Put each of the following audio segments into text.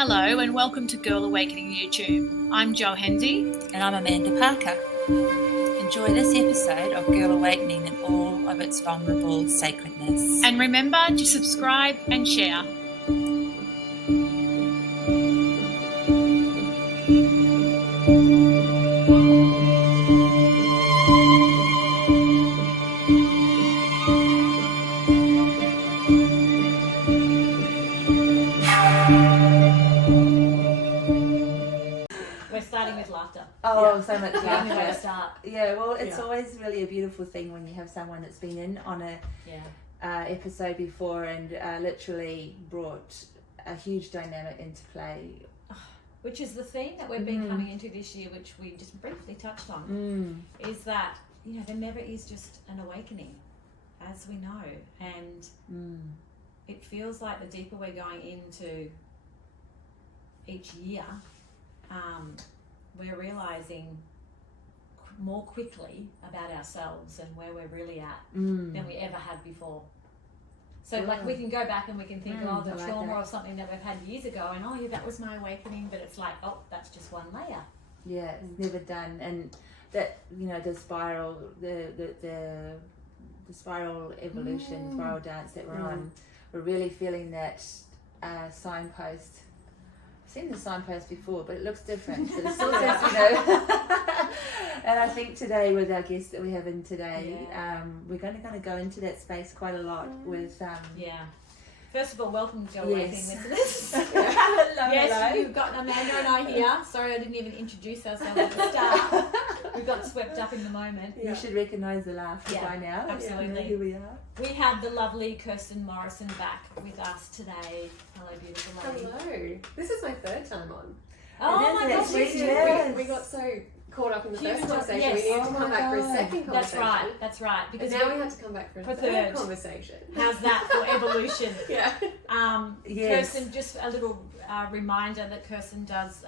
Hello and welcome to Girl Awakening YouTube. I'm Jo Hendy. And I'm Amanda Parker. Enjoy this episode of Girl Awakening in all of its vulnerable sacredness. And remember to subscribe and share. We're starting with laughter. Oh, so much We only want to laughter. start. Yeah, well, it's always really a beautiful thing when you have someone that's been in on a episode before and literally brought a huge dynamic into play. Which is the theme that we've been coming into this year, which we just briefly touched on, is that, there never is just an awakening, as we know. And it feels like the deeper we're going into each year, we're realising more quickly about ourselves and where we're really at than we ever had before. So we can go back and we can think, the trauma of something that we've had years ago, and that was my awakening, but it's like, that's just one layer. Yeah, it's never done. And that, the spiral, the spiral evolution, spiral dance that we're on, we're really feeling that signpost. I've seen the signpost before, but it looks different. But it still says, And I think today, with our guest that we have in today, we're going to go into that space quite a lot with. First of all, welcome to Awakening listeners. Hello. Yes, you've got Amanda and I here. Sorry, I didn't even introduce ourselves at the start. We got swept up in the moment. You should recognise the laughter by now. Absolutely. Here we are. We have the lovely Kirsten Morrison back with us today. Hello, beautiful lady. Hello. This is my third time on. Oh my gosh, we got so caught up in the first Human- conversation. yes. We needed to come back for a second conversation. That's right. Because now we have to come back for a third conversation. How's that for evolution? Yeah. Yes. Kirsten, just a little reminder that Kirsten does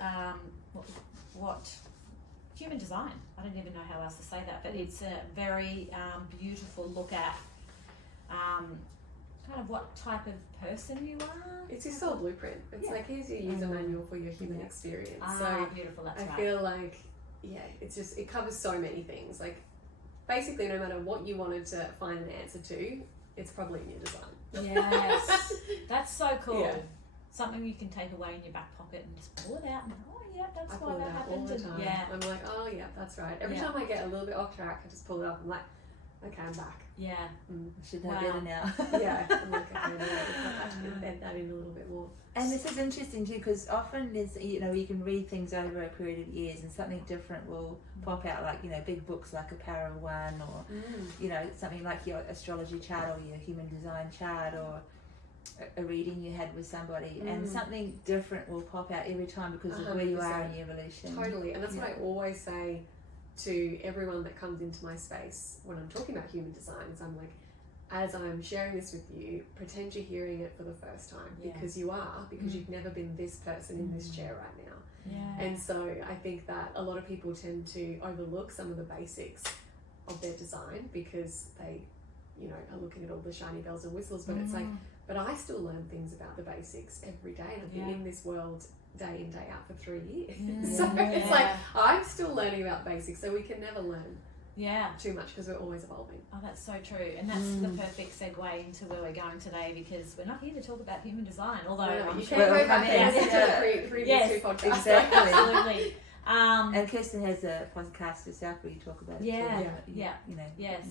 what human design. I don't even know how else to say that, but it's a very beautiful look at kind of what type of person you are. It's your soul blueprint. It's like, here's your user manual for your human experience. So beautiful. That's right. I feel like, it's just, it covers so many things. Like, basically, no matter what you wanted to find an answer to, it's probably in your design. Yes. That's so cool. Yeah. Something you can take away in your back pocket and just pull it out and that's I why pull it that out happened. all the time. Yeah. I'm like, that's right. Every time I get a little bit off track, I just pull it up. I'm like, okay, I'm back. Yeah. I should have better now. Yeah. I'm like, okay, no, I have to embed that in a little bit more. And this is interesting too, because often there's, you can read things over a period of years and something different will pop out, like, big books like A Power of One, or, something like your astrology chart or your human design chart, or a reading you had with somebody, and something different will pop out every time because of where you are in your evolution. Totally. And that's what I always say to everyone that comes into my space when I'm talking about human design, is I'm like, as I'm sharing this with you, pretend you're hearing it for the first time, because you are, because you've never been this person in this chair right now. Yeah. And so I think that a lot of people tend to overlook some of the basics of their design because they, are looking at all the shiny bells and whistles, but it's like, but I still learn things about the basics every day, and I've been in this world day in, day out for 3 years. So it's like, I'm still learning about basics, so we can never learn too much because we're always evolving. Oh, that's so true. And that's the perfect segue into where we're going today, because we're not here to talk about human design, although I'm you sure can go back and listen to the previous two podcasts. Exactly. Absolutely. And Kirsten has a podcast herself where you talk about it too. Yes.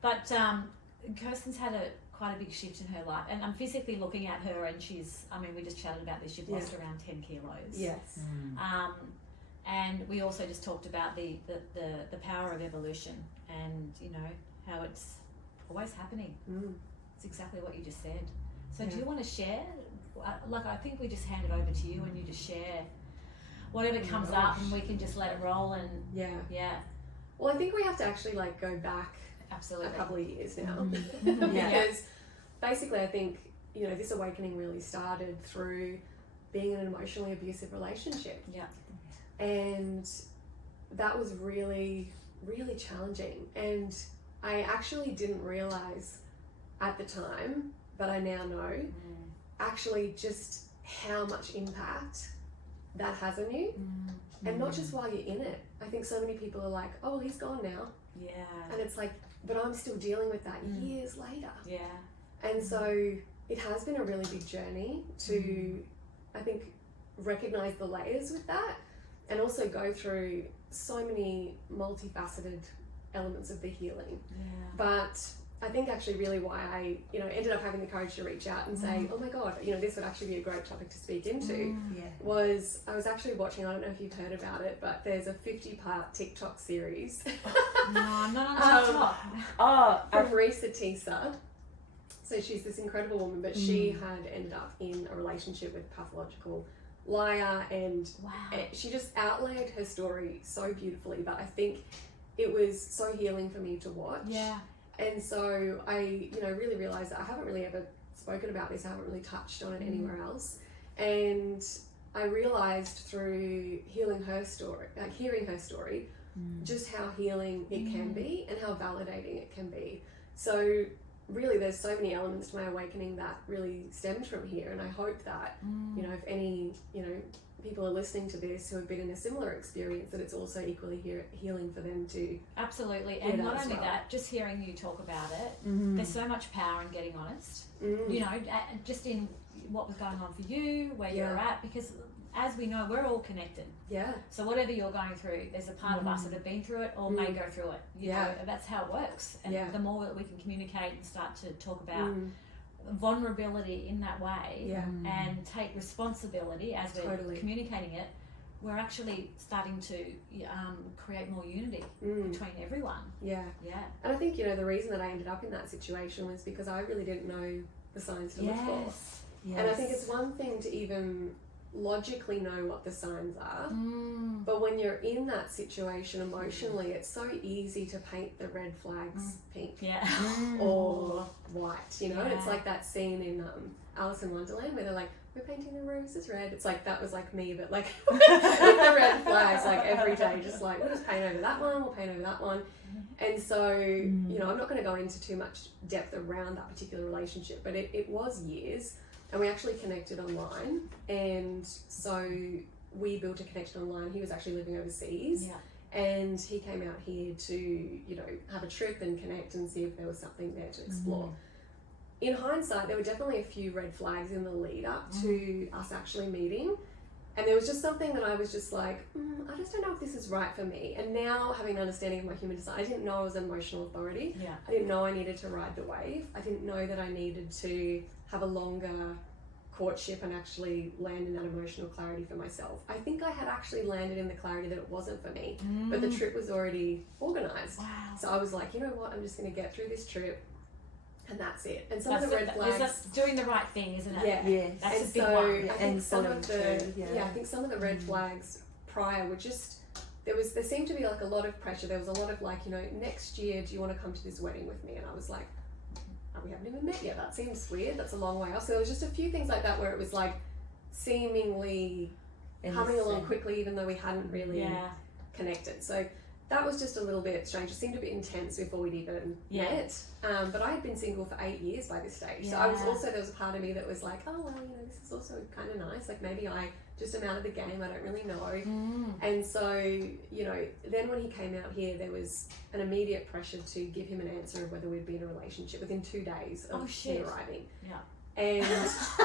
But Kirsten's had quite a big shift in her life, and I'm physically looking at her, and we just chatted about this, you've lost around 10 kilos. Yes. And we also just talked about the power of evolution, and how it's always happening. It's exactly what you just said. So do you want to share, I think we just hand it over to you and you just share whatever comes up, and we can just let it roll. And well, I think we have to actually go back absolutely a couple of years now. Because basically I think this awakening really started through being in an emotionally abusive relationship, and that was really, really challenging. And I actually didn't realize at the time, but I now know, actually just how much impact that has on you. And not just while you're in it. I think so many people are like, oh, well, he's gone now. Yeah. And it's like, but I'm still dealing with that years later. Yeah. And so it has been a really big journey to, I think, recognize the layers with that, and also go through so many multifaceted elements of the healing. Yeah. But I think actually really why I, ended up having the courage to reach out and say, oh my God, this would actually be a great topic to speak into, was I was actually watching, I don't know if you've heard about it, but there's a 50-part TikTok series. No, I'm not on TikTok. From Marisa Tisa. So she's this incredible woman, but she had ended up in a relationship with a pathological liar, and she just outlaid her story so beautifully. But I think it was so healing for me to watch. Yeah. And so I, really realized that I haven't really ever spoken about this. I haven't really touched on it anywhere else. And I realized through hearing her story, just how healing it can be and how validating it can be. So really, there's so many elements to my awakening that really stemmed from here. And I hope that, if any, people are listening to this who have been in a similar experience, that it's also equally healing for them to. Absolutely. And not only that, just hearing you talk about it, there's so much power in getting honest, just in what was going on for you, where you're at, because as we know, we're all connected. Yeah. So whatever you're going through, there's a part of us that have been through it or may go through it. You know, that's how it works. And the more that we can communicate and start to talk about vulnerability in that way and take responsibility as we're communicating it, we're actually starting to create more unity between everyone. Yeah. And I think, the reason that I ended up in that situation was because I really didn't know the signs to look for. Yes. And I think it's one thing to even logically know what the signs are, but when you're in that situation emotionally, it's so easy to paint the red flags pink or white, It's like that scene in Alice in Wonderland where they're like, we're painting the roses red. It's like, that was like me, but like with the red flags, like every day, just like, we'll just paint over that one, we'll paint over that one. And so, I'm not going to go into too much depth around that particular relationship, but it was years. And we actually connected online, and so we built a connection online. He was actually living overseas, and he came out here to, have a trip and connect and see if there was something there to explore. In hindsight, there were definitely a few red flags in the lead up to us actually meeting, and there was just something that I was just like, I just don't know if this is right for me. And now, having an understanding of my human design, I didn't know I was an emotional authority. I didn't know I needed to ride the wave. I didn't know that I needed to have a longer courtship and actually land in that emotional clarity for myself. I think I had actually landed in the clarity that it wasn't for me, but the trip was already organized. So I was like, you know what, I'm just going to get through this trip, and that's it. And some of the red flags, that's doing the right thing, isn't it? That's and a big so one. I think some of the I think some of the red flags prior were just, there seemed to be like a lot of pressure. There was a lot of like, next year, do you want to come to this wedding with me? And I was like, we haven't even met yet. That seems weird. That's a long way off. So there was just a few things like that where it was like seemingly coming along quickly, even though we hadn't really connected. So that was just a little bit strange. It seemed a bit intense before we'd even met. But I had been single for 8 years by this stage. So I was also, there was a part of me that was like, oh, well, this is also kind of nice. Like maybe I just am out of the game. I don't really know. And so, then when he came out here, there was an immediate pressure to give him an answer of whether we'd be in a relationship within 2 days of him arriving. And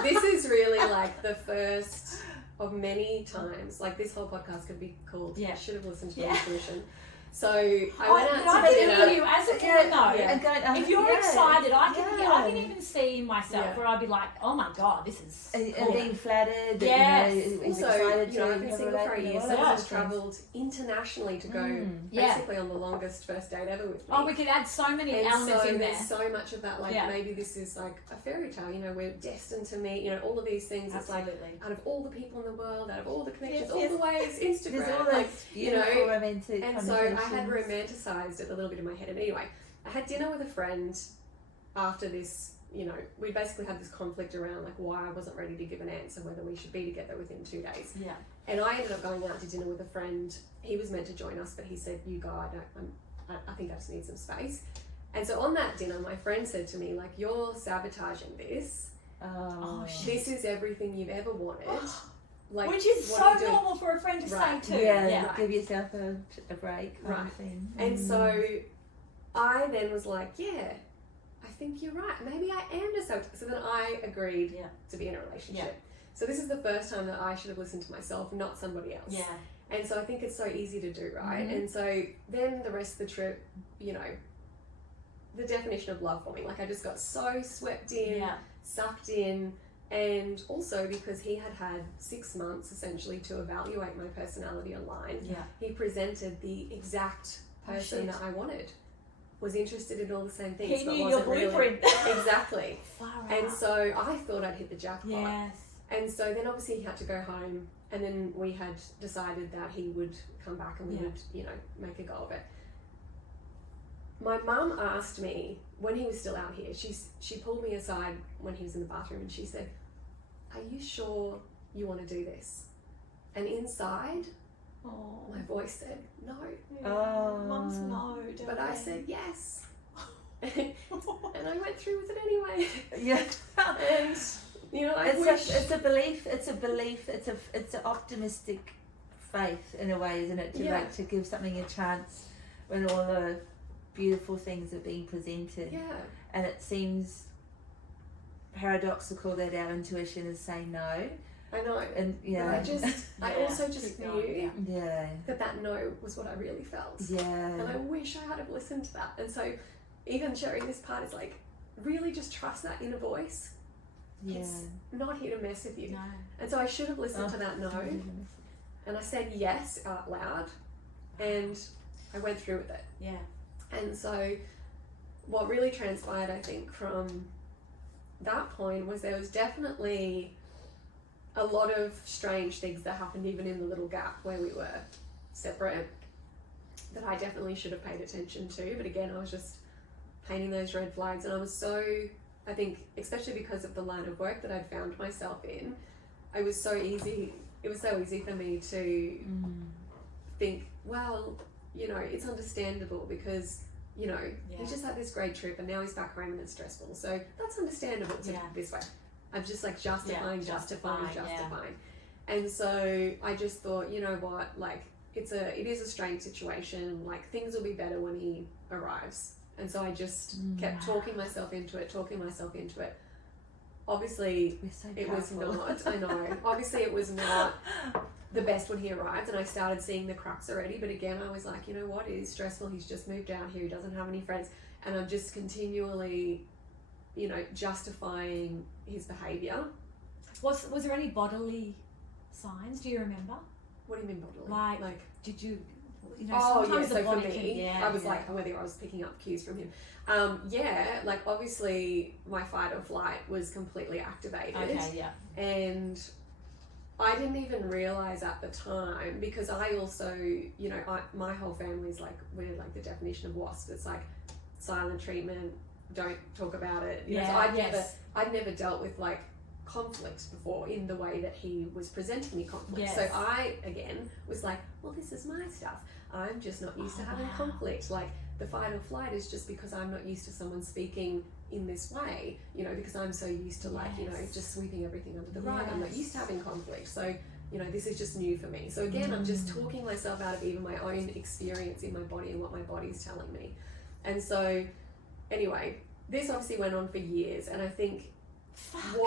this is really like the first of many times. Like this whole podcast could be called, I should have listened to the intuition. So I went out to dinner. You as a woman though, if you're excited, I can even see myself where I'd be like, oh my God, this is and being flattered. Also, I've been single for a year, so I've travelled internationally to go basically on the longest first date ever with me. Oh, we could add so many elements in there. There's so much of that, like maybe this is like a fairy tale. We're destined to meet. All of these things. Absolutely. It's like out of all the people in the world, out of all the connections, all the ways, Instagram, there's all those romantic. And so I had romanticized it a little bit in my head. And anyway, I had dinner with a friend after this. We basically had this conflict around like why I wasn't ready to give an answer whether we should be together within 2 days. And I ended up going out to dinner with a friend. He was meant to join us, but he said, you go, I think I just need some space. And so on that dinner, my friend said to me, like, you're sabotaging this Oh, this is everything you've ever wanted. Like, which is what so are you doing? normal for a friend to Right. say too. Yeah, Right. give yourself a break kind Right. of thing. And so I then was like, yeah, I think you're right. Maybe I am dysfunctional. So then I agreed to be in a relationship. Yeah. So this is the first time that I should have listened to myself, not somebody else. Yeah. And so I think it's so easy to do, right? And so then the rest of the trip, you know, the definition of love bombing, like I just got so swept in, sucked in, and also because he had 6 months essentially to evaluate my personality online, he presented the exact person that I wanted. Was interested in all the same things, He but knew your wasn't really. blueprint. Exactly. Far And out. so I thought I'd hit the jackpot. Yes. And so then obviously he had to go home, and then we had decided that he would come back and we would, you know, make a go of it. My mum asked me, when he was still out here, she pulled me aside when he was in the bathroom and she said, "Are you sure you want to do this?" And inside, my voice said, "No." Mums know, don't But I they? said yes. And I went through with it anyway. Yeah. And, you know, It's a belief. It's an optimistic faith in a way, isn't it? To give something a chance when all the beautiful things are being presented. Yeah. And it seems paradoxical that our intuition is saying no. I know. And I also just knew yeah. that no was what I really felt. Yeah. And I wish I had have listened to that. And so even sharing this part is like, really just trust that inner voice. Yeah. It's not here to mess with you. No. And so I should have listened to that no. And I said yes out loud. And I went through with it. Yeah. And so what really transpired, I think, from that point was there was definitely a lot of strange things that happened even in the little gap where we were separate that I definitely should have paid attention to. But again, I was just painting those red flags, and I was so, I think, especially because of the line of work that I'd found myself in, it was so easy for me to think, well, you know, it's understandable because, you know, he just had this great trip and now he's back home and it's stressful. So that's understandable to this way. I'm just like justifying. And so I just thought, you know what, like it is a strange situation. Like things will be better when he arrives. And so I just kept talking myself into it. Obviously, it was not, I know, obviously it was not the best when he arrived, and I started seeing the crux already. But again, I was like, you know what, it is stressful. He's just moved out here. He doesn't have any friends. And I'm just continually, you know, justifying his behaviour. Was there any bodily signs? Do you remember? What do you mean bodily? Like did you know, oh yeah, sometimes so the for body me, can, I was like whether I was picking up cues from him. Like obviously my fight or flight was completely activated. Okay, yeah. And I didn't even realise at the time, because I also, you know, my whole family's like, we're like the definition of WASP. It's like silent treatment, don't talk about it. You know, so I'd never dealt with like conflict before in the way that he was presenting me conflict. Yes. So I, again, was like, well, this is my stuff. I'm just not used to having conflict. Like the fight or flight is just because I'm not used to someone speaking in this way, you know, because I'm so used to like, you know, just sweeping everything under the rug. I'm not used to having conflict. So, you know, this is just new for me. So again, I'm just talking myself out of even my own experience in my body and what my body's telling me. And so anyway, this obviously went on for years, and I think we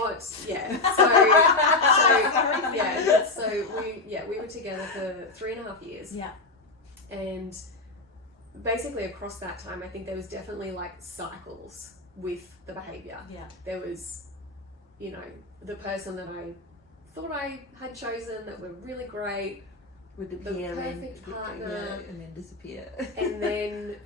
were together for 3.5 years. Yeah. And basically across that time, I think there was definitely like cycles with the behaviour. Yeah. There was, you know, the person that I thought I had chosen that were really great, with the perfect partner, and then disappear. and then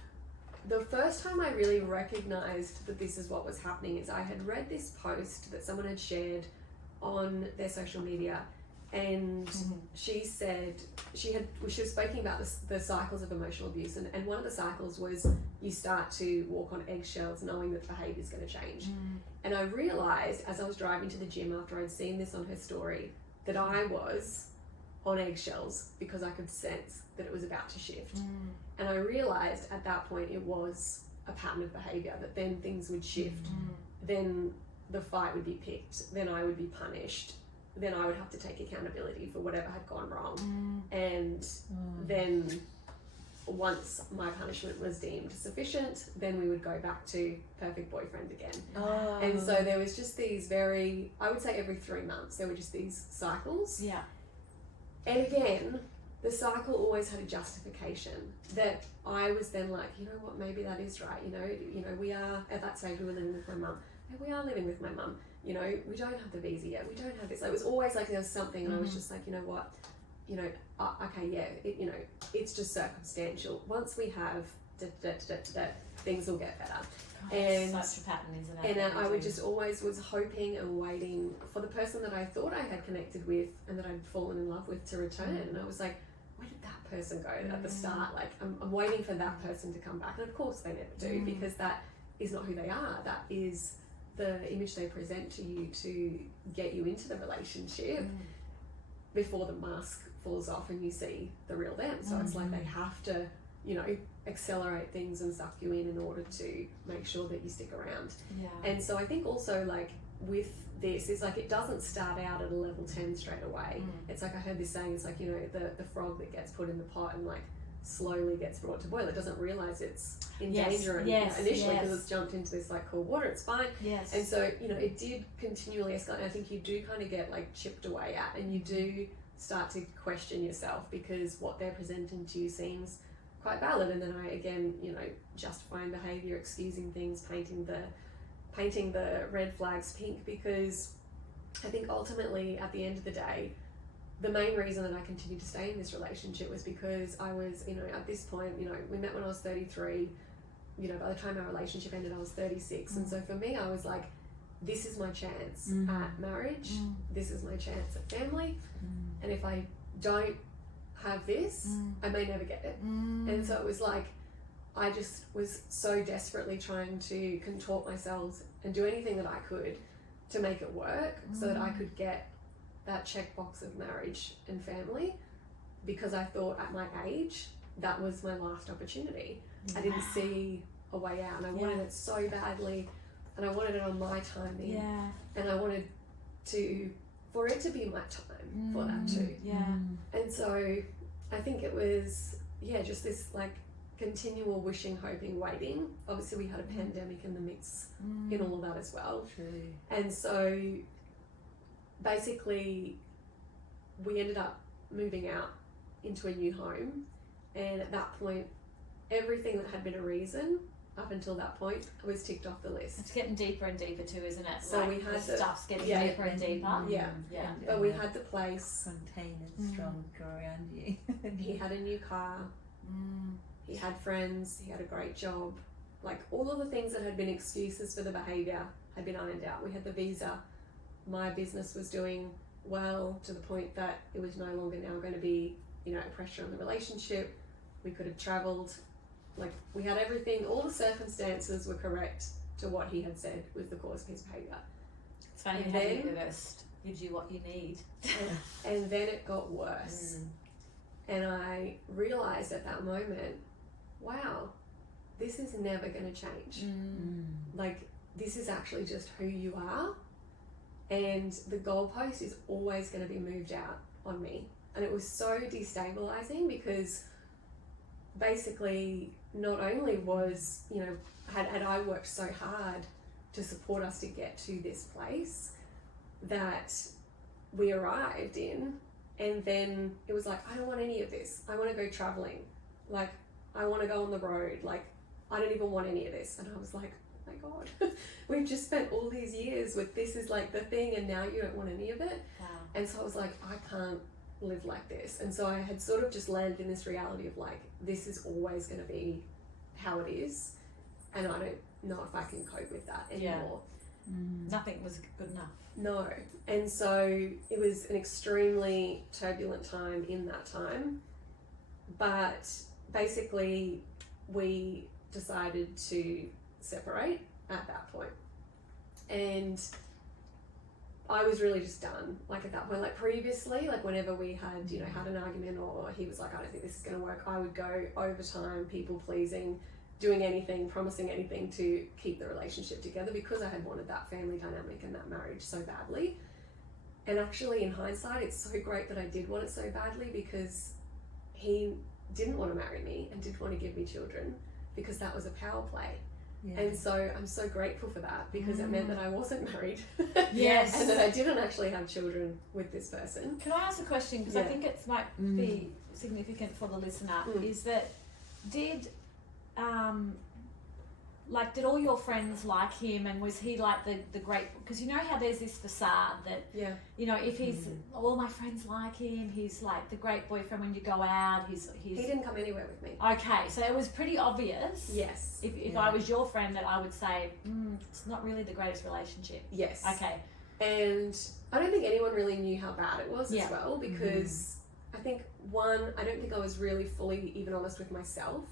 the first time I really recognised that this is what was happening is I had read this post that someone had shared on their social media, and she said she was speaking about the cycles of emotional abuse, and one of the cycles was you start to walk on eggshells knowing that the behaviour is going to change. And I realised as I was driving to the gym after I'd seen this on her story that I was on eggshells because I could sense that it was about to shift. And I realised at that point it was a pattern of behaviour, that then things would shift. Then the fight would be picked, then I would be punished, then I would have to take accountability for whatever had gone wrong. And then once my punishment was deemed sufficient, then we would go back to perfect boyfriend again. And so there was just these I would say every 3 months, there were just these cycles. Yeah. And again, the cycle always had a justification that I was then like, you know what, maybe that is right. You know, we are, at that stage we were living with my mum. We are living with my mum. You know, we don't have the visa yet. We don't have this. Like, it was always like there was something, and I was just like, you know what, you know, okay, yeah, you know, it's just circumstantial. Once we have things will get better. God, and such a pattern, isn't it? And I would just always was hoping and waiting for the person that I thought I had connected with and that I'd fallen in love with to return. And I was like, where did that person go at the start? Like, I'm waiting for that person to come back. And of course they never do, because that is not who they are. That is the image they present to you to get you into the relationship before the mask falls off and you see the real them. So it's like they have to, you know, accelerate things and suck you in order to make sure that you stick around. And so I think also, like, with this is like, it doesn't start out at a level 10 straight away. It's like, I heard this saying, it's like, you know, the frog that gets put in the pot and like slowly gets brought to boil. It doesn't realize it's in danger initially because it's jumped into this like cold water. It's fine. And so, you know, it did continually escalate. And I think you do kind of get like chipped away at, and you do start to question yourself because what they're presenting to you seems quite valid. And then I, again, you know, justifying behavior, excusing things, painting the red flags pink, because I think ultimately at the end of the day, the main reason that I continued to stay in this relationship was because I was, you know, at this point, you know, we met when I was 33, you know, by the time our relationship ended, I was 36. And so for me, I was like, this is my chance at marriage. This is my chance at family. And if I don't have this, I may never get it. And so it was like, I just was so desperately trying to contort myself and do anything that I could to make it work so that I could get that checkbox of marriage and family, because I thought at my age that was my last opportunity. I didn't see a way out, and I wanted it so badly, and I wanted it on my timing, and I wanted for it to be my time for that too. And so I think it was just this like continual wishing, hoping, waiting. Obviously we had a pandemic in the mix in all of that as well. And so basically we ended up moving out into a new home, and at that point everything that had been a reason up until that point was ticked off the list. It's getting deeper and deeper too, isn't it? So like we had the stuff's getting deeper and deeper. But we had the place, containers strong around you. He had a new car, he had friends, he had a great job, like all of the things that had been excuses for the behaviour had been ironed out. We had the visa, my business was doing well to the point that it was no longer now going to be, you know, pressure on the relationship. We could have travelled, like we had everything, all the circumstances were correct to what he had said was the cause of his behaviour. It's funny how the universe gives you what you need. And then it got worse. And I realised at that moment, wow, this is never going to change. Like, this is actually just who you are, and the goalpost is always going to be moved out on me. And it was so destabilizing because basically not only was, you know, had I worked so hard to support us to get to this place that we arrived in, and then it was like, I don't want any of this. I want to go traveling. Like, I want to go on the road. Like, I don't even want any of this. And I was like, oh my God, we've just spent all these years with this is like the thing, and now you don't want any of it. Wow. And so I was like, I can't live like this. And so I had sort of just landed in this reality of like, this is always going to be how it is, and I don't know if I can cope with that anymore. Nothing was good enough. No. And so it was an extremely turbulent time in that time, but basically we decided to separate at that point. And I was really just done, like at that point. Like previously, like whenever we had, you know, had an argument, or he was like, I don't think this is going to work, I would go overtime, people pleasing, doing anything, promising anything to keep the relationship together because I had wanted that family dynamic and that marriage so badly. And actually, in hindsight, it's so great that I did want it so badly because he didn't want to marry me and didn't want to give me children because that was a power play. Yeah. And so I'm so grateful for that because it meant that I wasn't married. Yes. And that I didn't actually have children with this person. Can I ask a question? Because I think it might be significant for the listener. Is that did did all your friends like him, and was he like the great, because you know how there's this facade that you know, if he's all my friends like him, he's like the great boyfriend when you go out, he's he didn't come anywhere with me. Okay, so it was pretty obvious. Yes. If I was your friend, that I would say it's not really the greatest relationship. Yes. Okay. And I don't think anyone really knew how bad it was as well, because I think I don't think I was really fully even honest with myself,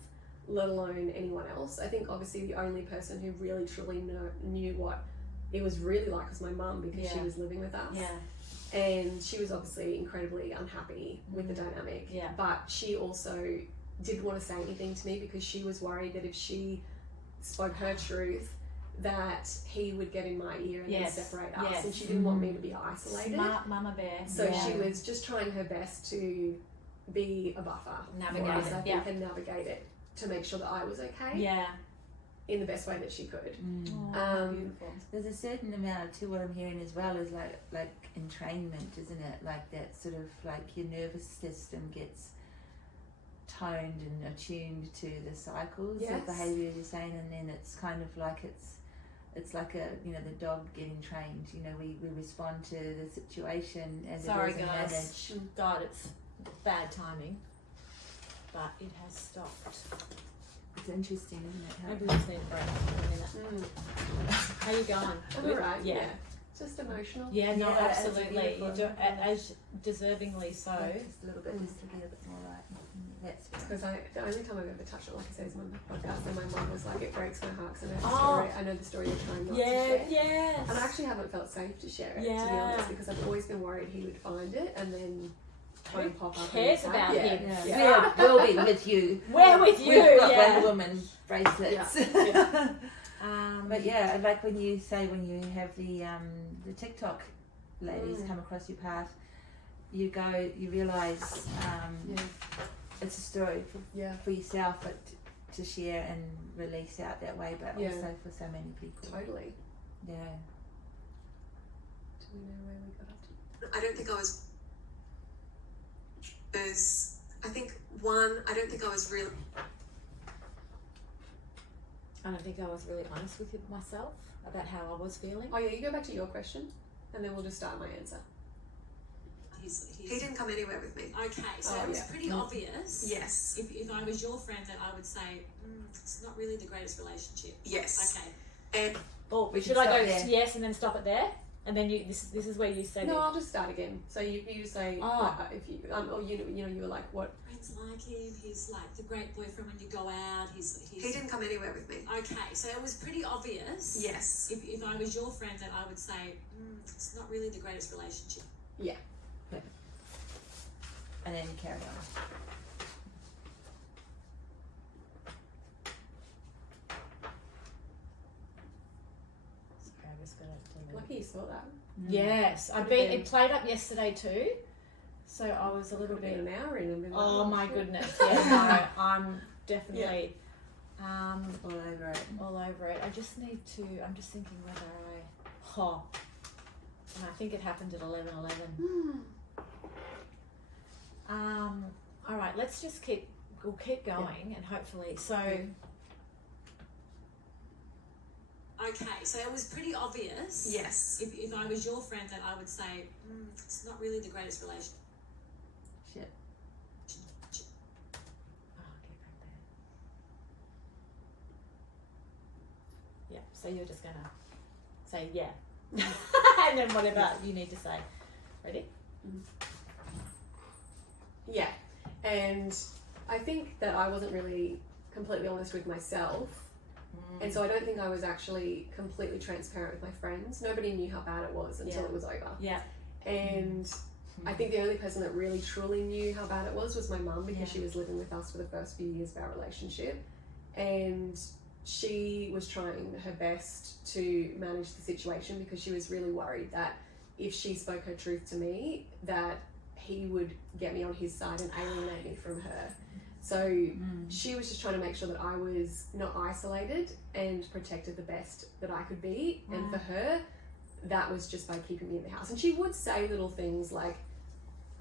let alone anyone else. I think obviously the only person who really truly knew what it was really like was my mum, because she was living with us. Yeah. And she was obviously incredibly unhappy with the dynamic. Yeah. But she also didn't want to say anything to me because she was worried that if she spoke her truth, that he would get in my ear and then separate us. Yes. And she didn't want me to be isolated. Smart mama bear. So she was just trying her best to be a buffer. Navigate for us, I think, and navigate it to make sure that I was okay. Yeah. In the best way that she could. Beautiful. There's a certain amount to what I'm hearing as well is like entrainment, isn't it? Like that sort of like your nervous system gets toned and attuned to the cycles of behaviour you're saying, and then it's kind of like it's like a, you know, the dog getting trained. You know, we respond to the situation as Sorry, it is guys. managed. God, it's bad timing, but it has stopped. It's interesting, isn't it? Maybe we just need a break for a minute. How you going? I'm alright. Yeah. Just emotional. Yeah, no, absolutely. You do, as deservingly so. Just a little bit, just to get a bit more right. That's because the only time I've ever touched it, like I said, is on my podcast, and my mum was like, it breaks my heart because I know the story you're trying not to share. Yes. And I actually haven't felt safe to share it, to be honest, because I've always been worried he would find it and then try and pop up. Who cares about him? Yeah. We'll be with you. We're with you. We've got Wonder Woman bracelets. But yeah, like when you have the TikTok ladies come across your path, you realise it's a story for yourself, but to share and release out that way, but also for so many people. Totally. Yeah. Do we know where we got up to? I don't think I was. I don't think I was really honest with myself about how I was feeling. Oh yeah, you go back to your question, and then we'll just start my answer. He didn't come anywhere with me. Okay, so it was pretty obvious. Yes. If I was your friend, then I would say it's not really the greatest relationship. Yes. Okay. And should I go yes and then stop it there? And then this is where you say. No, I'll just start again. So you say if you or you were like, what? Friends like him. He's like the great boyfriend when you go out. He didn't come anywhere with me. Okay, so it was pretty obvious. Yes. If I was your friend, then I would say it's not really the greatest relationship. Yeah. And then you carry on. Sorry, I just got to. Lucky you saw that. Yes, it played up yesterday too, so I was a little bit. An hour in. Oh my goodness! Yeah, no, I'm definitely all over it. All over it. I just need to. I'm just thinking whether and I think it happened at 11:11. All right, let's just we'll keep going and hopefully, so. Okay, so it was pretty obvious. Yes. If I was your friend, then I would say it's not really the greatest relationship. Shit. Oh, okay, right there. Yeah, so you're just gonna say and then whatever you need to say. Ready? Yeah, and I think that I wasn't really completely honest with myself, and so I don't think I was actually completely transparent with my friends. Nobody knew how bad it was until it was over. Yeah. And I think the only person that really truly knew how bad it was my mum, because she was living with us for the first few years of our relationship. and she was trying her best to manage the situation because she was really worried that if she spoke her truth to me, that he would get me on his side and alienate me from her. So she was just trying to make sure that I was not isolated and protected the best that I could be. And for her, that was just by keeping me in the house. And she would say little things like,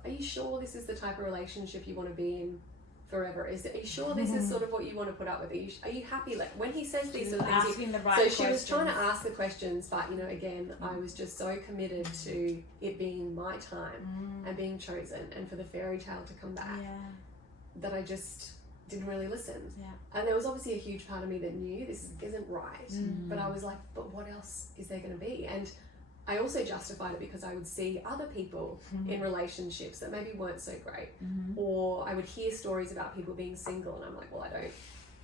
are you sure this is the type of relationship you want to be in forever? Are you sure this is sort of what you want to put up with? Are you happy? Like when he says these sort of things, asking the right so questions. she was trying to ask the questions, but you know, again, I was just so committed to it being my time and being chosen, and for the fairy tale to come back, that I just didn't really listen. And there was obviously a huge part of me that knew this isn't right, but I was like, but what else is there going to be? And I also justified it because I would see other people in relationships that maybe weren't so great, or I would hear stories about people being single, and I'm like, well, I don't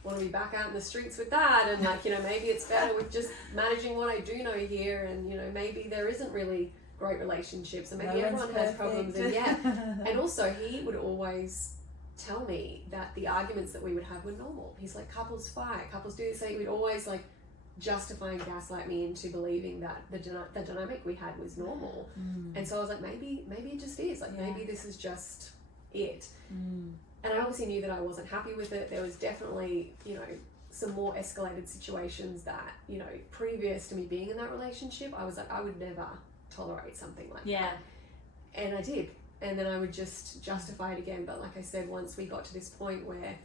want to be back out in the streets with that, and like, you know, maybe it's better with just managing what I do know here, and you know, maybe there isn't really great relationships, and maybe everyone has problems, and and also he would always tell me that the arguments that we would have were normal. He's like, couples fight, couples do this. So he would always like justify and gaslight me into believing that the dynamic we had was normal. And so I was like, maybe it just is. Like maybe this is just it. And I obviously knew that I wasn't happy with it. There was definitely, you know, some more escalated situations that, you know, previous to me being in that relationship, I was like, I would never tolerate something like that. And I did. And then I would just justify it again. But like I said, once we got to this point where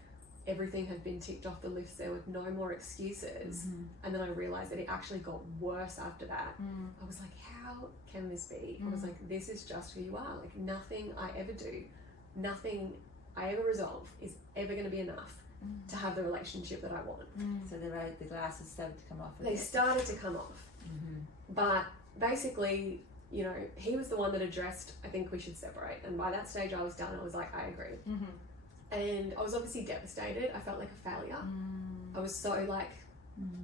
everything had been ticked off the list, there were no more excuses. And then I realized that it actually got worse after that. I was like, how can this be? I was like, this is just who you are. Like nothing I ever do, nothing I ever resolve is ever going to be enough to have the relationship that I want. So the glasses started to come off. They started to come off. But basically, you know, he was the one that addressed, I think we should separate. And by that stage I was done. I was like, I agree. And I was obviously devastated. I felt like a failure. I was so like,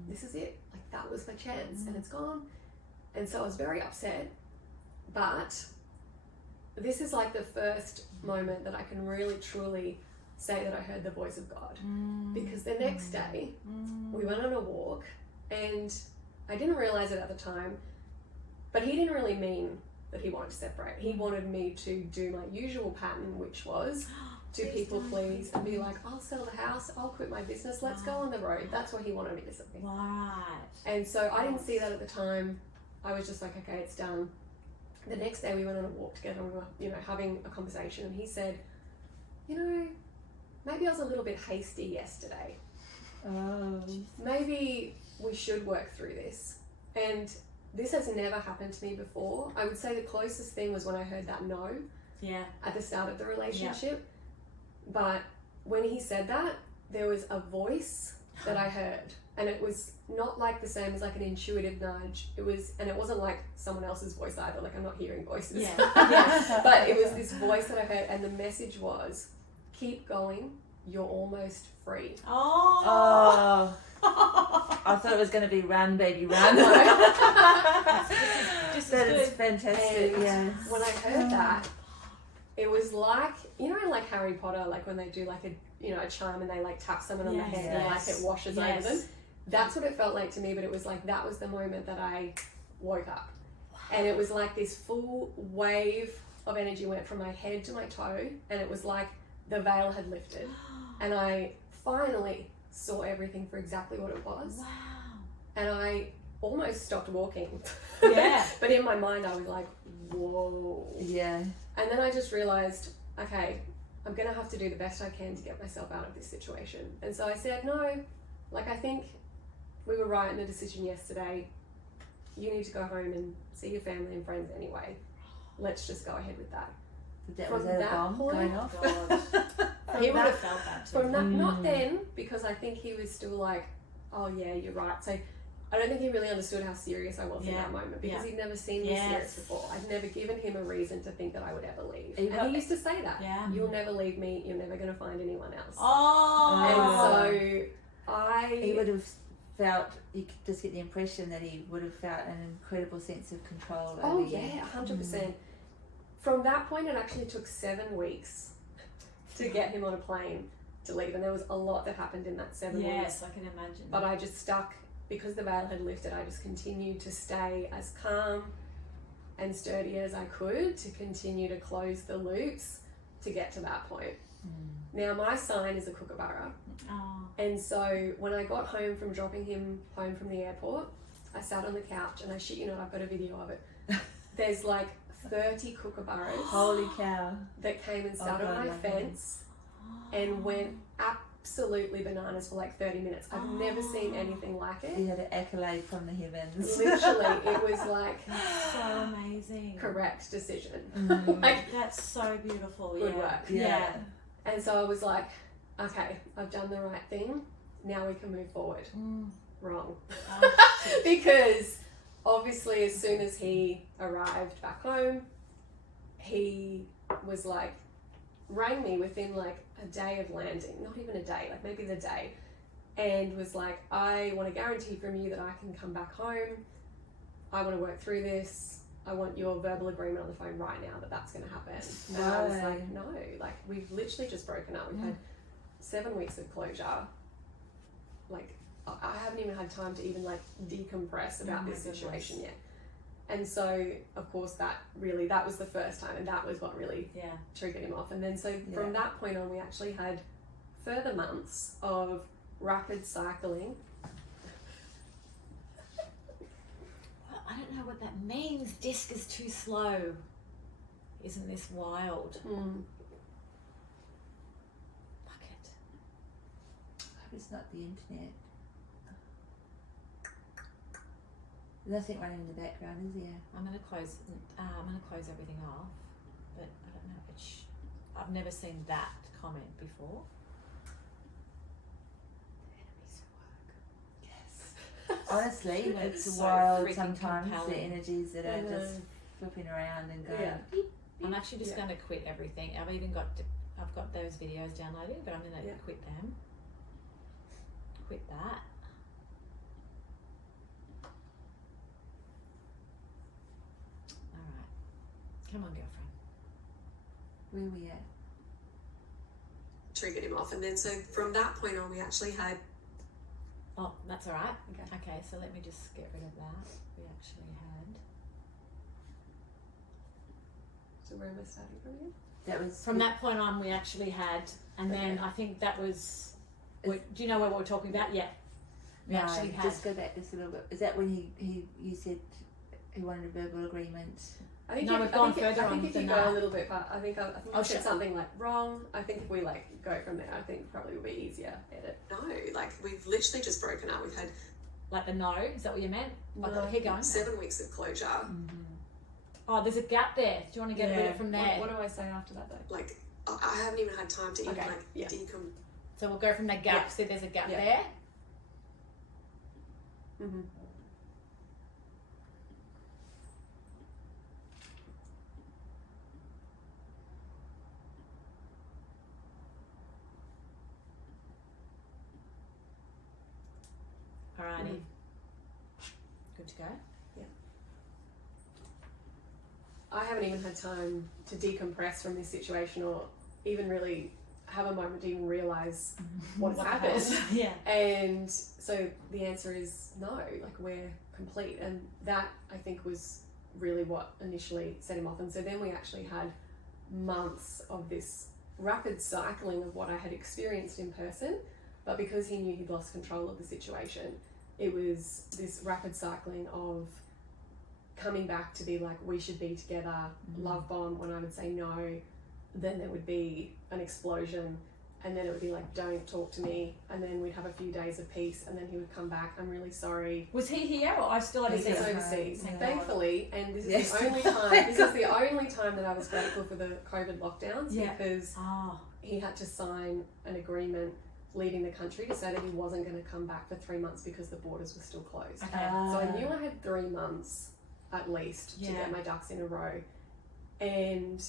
this is it. Like that was my chance and it's gone. And so I was very upset. But this is like the first moment that I can really truly say that I heard the voice of God. Because the next day we went on a walk, and I didn't realize it at the time, but he didn't really mean that he wanted to separate. He wanted me to do my usual pattern, which was to people please and be like, I'll sell the house, I'll quit my business, let's go on the road. That's what he wanted me to say. And so I didn't see that at the time. I was just like, okay, it's done. The next day we went on a walk together and we were, you know, having a conversation, and he said, you know, maybe I was a little bit hasty yesterday. Maybe we should work through this. And this has never happened to me before. I would say the closest thing was when I heard that no at the start of the relationship. But when he said that, there was a voice that I heard, and it was not like the same as like an intuitive nudge. It was, and it wasn't like someone else's voice either. Like I'm not hearing voices. But it was this voice that I heard, and the message was, keep going, you're almost free. I thought it was going to be run, baby, run. That is fantastic. And when I heard that, it was like, you know, like Harry Potter, like when they do like a, you know, a charm and they like tap someone on the head and like it washes over them. That's what it felt like to me, but it was like that was the moment that I woke up. And it was like this full wave of energy went from my head to my toe, and it was like the veil had lifted. And I finally saw everything for exactly what it was. And I almost stopped walking. But in my mind I was like, whoa. And then I just realized, okay, I'm gonna have to do the best I can to get myself out of this situation. And so I said, no, like I think we were right in the decision yesterday. You need to go home and see your family and friends anyway. Let's just go ahead with that. Was that a bomb going off? He would have felt that too. From that, not then, because I think he was still like, oh yeah, you're right. So I don't think he really understood how serious I was in that moment, because he'd never seen me serious before. I'd never given him a reason to think that I would ever leave. And he used to say that. You'll never leave me, you're never going to find anyone else. And so he would have felt, you could just get the impression that he would have felt an incredible sense of control over you. 100%. From that point, it actually took 7 weeks to get him on a plane to leave, and there was a lot that happened in that 7 weeks. Yes, I can imagine. But I just stuck, because the veil had lifted, I just continued to stay as calm and sturdy as I could to continue to close the loops to get to that point. Now, my sign is a kookaburra. Oh. And so when I got home from dropping him home from the airport, I sat on the couch, and I shit you not, I've got a video of it. There's like 30 kookaburras. Holy cow. That came and sat on my fence and went absolutely bananas for like 30 minutes. I've never seen anything like it. You had an accolade from the heavens. Literally, it was like So amazing. correct decision. Like, that's so beautiful. Good work. Yeah. And so I was like, okay, I've done the right thing. Now we can move forward. Wrong. Oh, Because obviously as soon as he arrived back home, he was like, rang me within like a day of landing, not even a day, like maybe the day, and was like, I want a guarantee from you that I can come back home. I want to work through this. I want your verbal agreement on the phone right now that that's going to happen. And I was like, no, like we've literally just broken up. We've had 7 weeks of closure. Like I haven't even had time to even like decompress about this situation yet. And so, of course, that was the first time, and that was what really triggered him off. And then so from that point on, we actually had further months of rapid cycling. Well, I don't know what that means. Disc is too slow. Isn't this wild? Fuck it. I hope it's not the internet. Nothing running in the background, is there? I'm gonna close everything off, but I don't know which. I've never seen that comment before. Honestly, Yeah, it's so wild freaking sometimes, compelling. the energies that are just flipping around and going. I'm actually just going to quit everything. I've got those videos downloaded, but I'm going to quit them. Quit that. All right. Come on, girlfriend. Where are we at? Triggered him off. And then so from that point on, we actually had... Oh, that's all right. Okay. So let me just get rid of that. We actually had... So where am I starting from here? That was From that point on, we actually had, and then I think that was... Do you know what we're talking about? Yeah. We No, actually had... just go back just a little bit. Is that when you said he wanted a verbal agreement? I think No, we've gone further I on think if you than go that. a little bit, but I think I said sure. something like wrong. I think if we like go from there, I think probably will be easier. Edit. No, like we've literally just broken up. We've had Like the no, is that what you meant? Okay, here going. 7 weeks of closure. Oh, there's a gap there. Do you want to get rid of it from there? What do I say after that though? Like I haven't even had time to even So we'll go from the gap. So there's a gap there. Mm-hmm. Alrighty. Good to go. I haven't even had time to decompress from this situation or even really have a moment to even realise what's happened. Yeah. And so the answer is no, like we're complete. And that I think was really what initially set him off. And so then we actually had months of this rapid cycling of what I had experienced in person, but because he knew he'd lost control of the situation, it was this rapid cycling of coming back to be like, we should be together, love bomb when I would say no, then there would be an explosion, and then it would be like, don't talk to me, and then we'd have a few days of peace, and then he would come back, I'm really sorry. Was he here or I still He's overseas? overseas, Thank thankfully, and this is Yes. the only time. This is the only time that I was grateful for the COVID lockdowns because he had to sign an agreement leaving the country to say that he wasn't going to come back for 3 months because the borders were still closed. Okay. So I knew I had 3 months at least to get my ducks in a row, and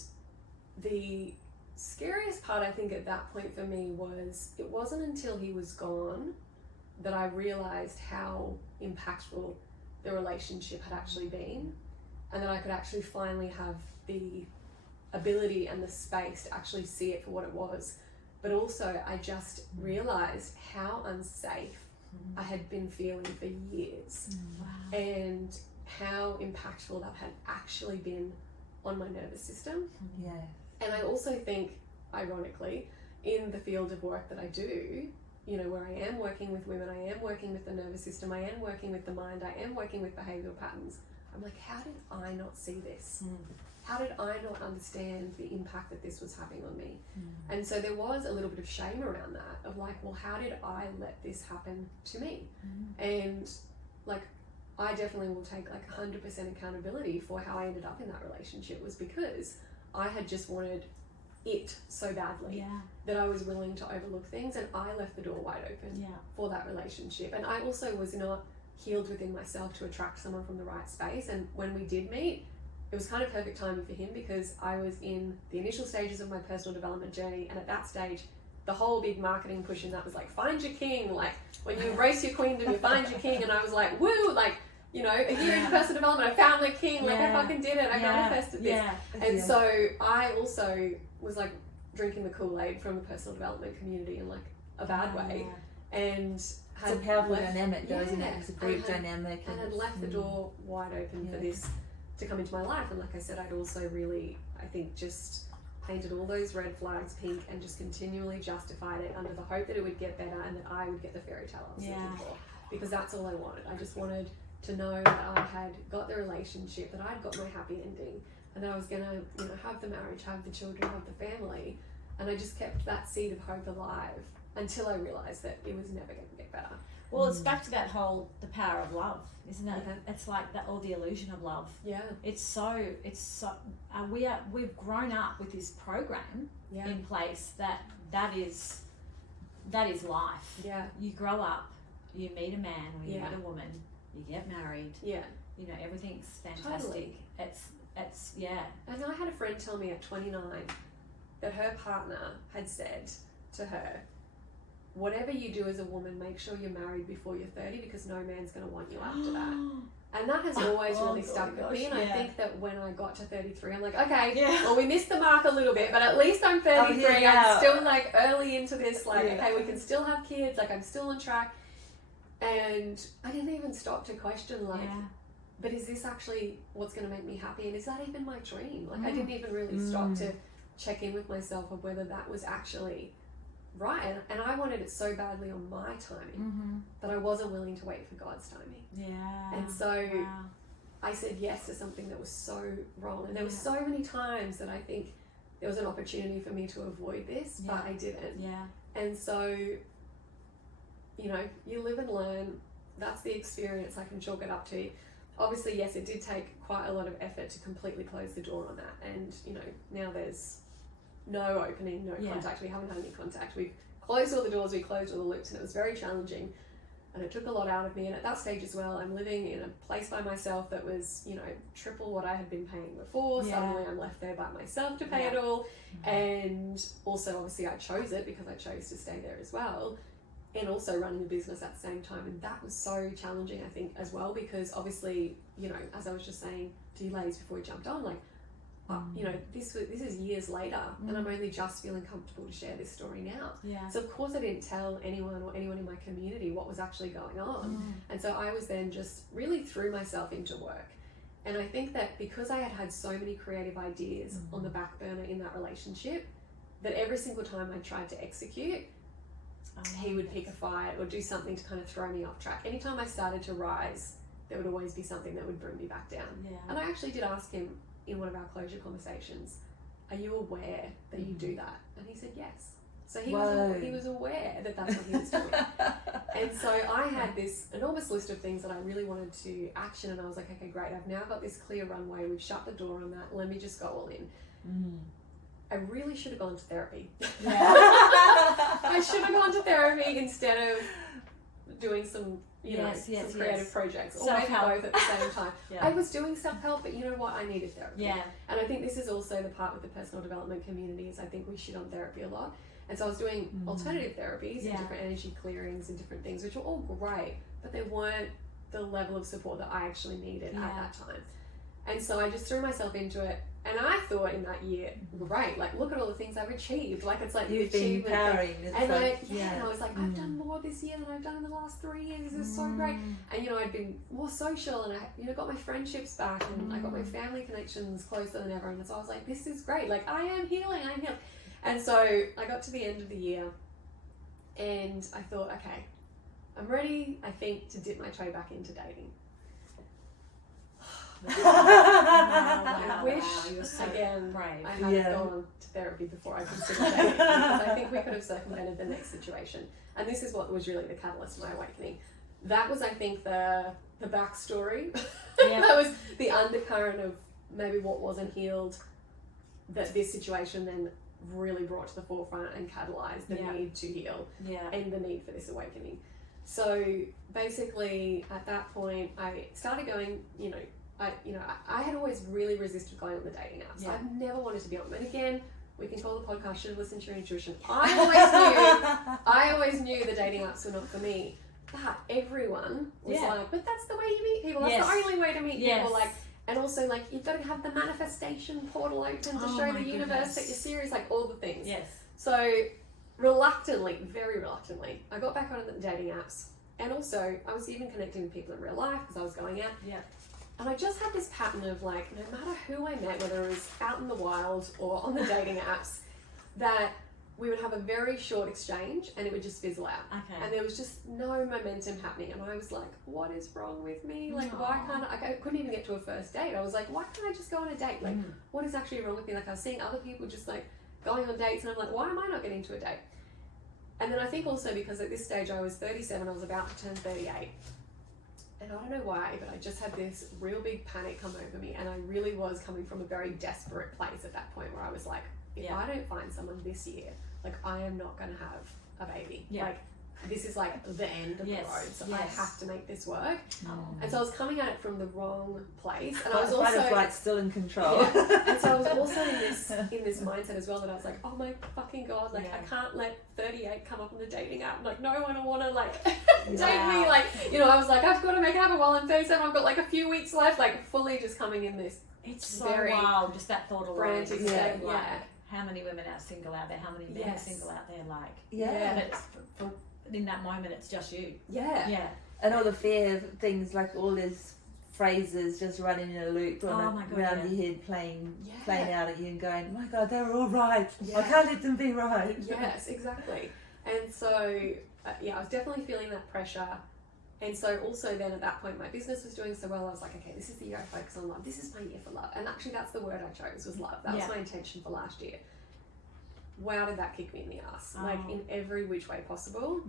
the scariest part I think at that point for me was it wasn't until he was gone that I realized how impactful the relationship had actually been, and that I could actually finally have the ability and the space to actually see it for what it was. but also I just realized how unsafe I had been feeling for years, and how impactful that had actually been on my nervous system. Yeah. And I also think, ironically, in the field of work that I do, you know, where I am working with women, I am working with the nervous system, I am working with the mind, I am working with behavioural patterns. I'm like, how did I not see this? How did I not understand the impact that this was having on me? And so there was a little bit of shame around that, of like, well, how did I let this happen to me? And like, I definitely will take like 100% accountability for how I ended up in that relationship, was because I had just wanted it so badly that I was willing to overlook things, and I left the door wide open for that relationship. And I also was not healed within myself to attract someone from the right space. And when we did meet, it was kind of perfect timing for him, because I was in the initial stages of my personal development journey, and at that stage the whole big marketing push in that was like, find your king, like when you embrace your queendom, you find your king. And I was like, woo, like, you know, a year into personal development, I found my king, like I fucking did it, I manifested this. And so I also was like drinking the Kool-Aid from the personal development community in like a bad way, and had it's a powerful dynamic though, isn't it? It's a group dynamic, and had left the door wide open for this to come into my life. And like I said, I'd also really, I think, just painted all those red flags pink and just continually justified it under the hope that it would get better and that I would get the fairy tale I was looking for, because that's all I wanted. I just wanted to know that I had got the relationship, that I'd got my happy ending, and that I was gonna, you know, have the marriage, have the children, have the family. And I just kept that seed of hope alive until I realized that it was never going to get better. Well, it's back to that whole, the power of love, isn't it? It's like that, or the illusion of love. Yeah. It's so we've grown up with this program in place that is life. Yeah. You grow up, you meet a man or you meet a woman, you get married. Yeah. You know, everything's fantastic. Totally. It's And I had a friend tell me at 29 that her partner had said to her, whatever you do as a woman, make sure you're married before you're 30, because no man's going to want you after that. And that has always really stuck with me. And I think that when I got to 33, I'm like, okay, well, we missed the mark a little bit, but at least I'm 33. I'm still like early into this, like, okay, we can still have kids, like I'm still on track. And I didn't even stop to question, like, but is this actually what's going to make me happy? And is that even my dream? Like, I didn't even really stop to check in with myself of whether that was actually right. And I wanted it so badly on my timing that I wasn't willing to wait for God's timing. Yeah. And so I said yes to something that was so wrong. And there were so many times that I think there was an opportunity for me to avoid this, but I didn't. Yeah. And so, you know, you live and learn. That's the experience I can chalk it up to. Obviously, yes, it did take quite a lot of effort to completely close the door on that. And, you know, now there's no opening, no contact. We haven't had any contact. We've closed all the doors, we closed all the loops, and it was very challenging. And it took a lot out of me. And at that stage as well, I'm living in a place by myself that was, you know, triple what I had been paying before. Suddenly I'm left there by myself to pay it all. And also, obviously, I chose it because I chose to stay there as well. And also running a business at the same time. And that was so challenging, I think, as well, because obviously, you know, as I was just saying to you ladies before we jumped on, like, you know, this is years later, and I'm only just feeling comfortable to share this story now. Yeah. So of course I didn't tell anyone or anyone in my community what was actually going on. And so I was then just really threw myself into work. And I think that because I had so many creative ideas on the back burner in that relationship, that every single time I tried to execute, he would pick a fight or do something to kind of throw me off track. Anytime I started to rise, there would always be something that would bring me back down. Yeah. And I actually did ask him in one of our closure conversations, are you aware that you do that? And he said yes. So he was aware that that's what he was doing. And so I had this enormous list of things that I really wanted to action, and I was like, okay, great, I've now got this clear runway, we've shut the door on that, let me just go all in. I really should have gone to therapy. I should have gone to therapy instead of doing some some creative projects, or maybe both at the same time. I was doing self-help, but you know what, I needed therapy. And I think this is also the part with the personal development community, is I think we shit on therapy a lot. And so I was doing alternative therapies and different energy clearings and different things, which were all great, but they weren't the level of support that I actually needed at that time. And so I just threw myself into it. And I thought in that year, great, like look at all the things I've achieved. Like it's like You've the been achievement powering. and and I was like, I've done more this year than I've done in the last 3 years. This is so great. And you know, I'd been more social, and I got my friendships back, and I got my family connections closer than ever. And so I was like, this is great. Like I am healing. And so I got to the end of the year, and I thought, okay, I'm ready, I think, to dip my toe back into dating. I wish, you're so again, brave. I had gone to therapy before I considered dating, because I think we could have circumvented the next situation. And this is what was really the catalyst of my awakening. That was, I think, the backstory. That was the undercurrent of maybe what wasn't healed, that this situation then really brought to the forefront and catalyzed the need to heal and the need for this awakening. So basically at that point I started going, I had always really resisted going on the dating apps. I've never wanted to be on them. And again, we can call the podcast Should Have Listened to Your Intuition. I always knew the dating apps were not for me. But everyone was like, but that's the way you meet people. That's the only way to meet people. Like, and also like you've got to have the manifestation portal open to show the universe that you're serious. Like all the things. Yes. So reluctantly, very reluctantly, I got back on the dating apps. And also, I was even connecting with people in real life because I was going out. Yeah. And I just had this pattern of like, no matter who I met, whether it was out in the wild or on the dating apps, that we would have a very short exchange and it would just fizzle out. Okay. And there was just no momentum happening. And I was like, what is wrong with me? Like, why can't I couldn't even get to a first date. I was like, why can't I just go on a date? Like, what is actually wrong with me? Like, I was seeing other people just like going on dates and I'm like, why am I not getting to a date? And then I think also because at this stage I was 37, I was about to turn 38. And I don't know why, but I just had this real big panic come over me. And I really was coming from a very desperate place at that point where I was like, if I don't find someone this year, like I am not going to have a baby. Like this is like the end of the road. So I have to make this work. And so I was coming at it from the wrong place. And I was also like still in control. And so I was also in this mindset as well that I was like, oh my fucking God, like I can't let 38 come up on the dating app. Like no one will want to like date me. Like, I was like, I've got to make it happen while I'm 37. I've got like a few weeks left, like fully just coming in this. It's so very wild, just that thought alone. frantic state. Like, how many women are single out there? How many men are single out there? Like, but it's in that moment, it's just you. And all the fear things, like all these phrases just running in a loop around your head, playing out at you and going, my God, they're all right. I can't let them be right. Yes, exactly. And so, I was definitely feeling that pressure. And so also then at that point, my business was doing so well. I was like, okay, this is the year I focus on love. This is my year for love. And actually that's the word I chose, was love. That was my intention for last year. Wow, did that kick me in the ass. Like in every which way possible.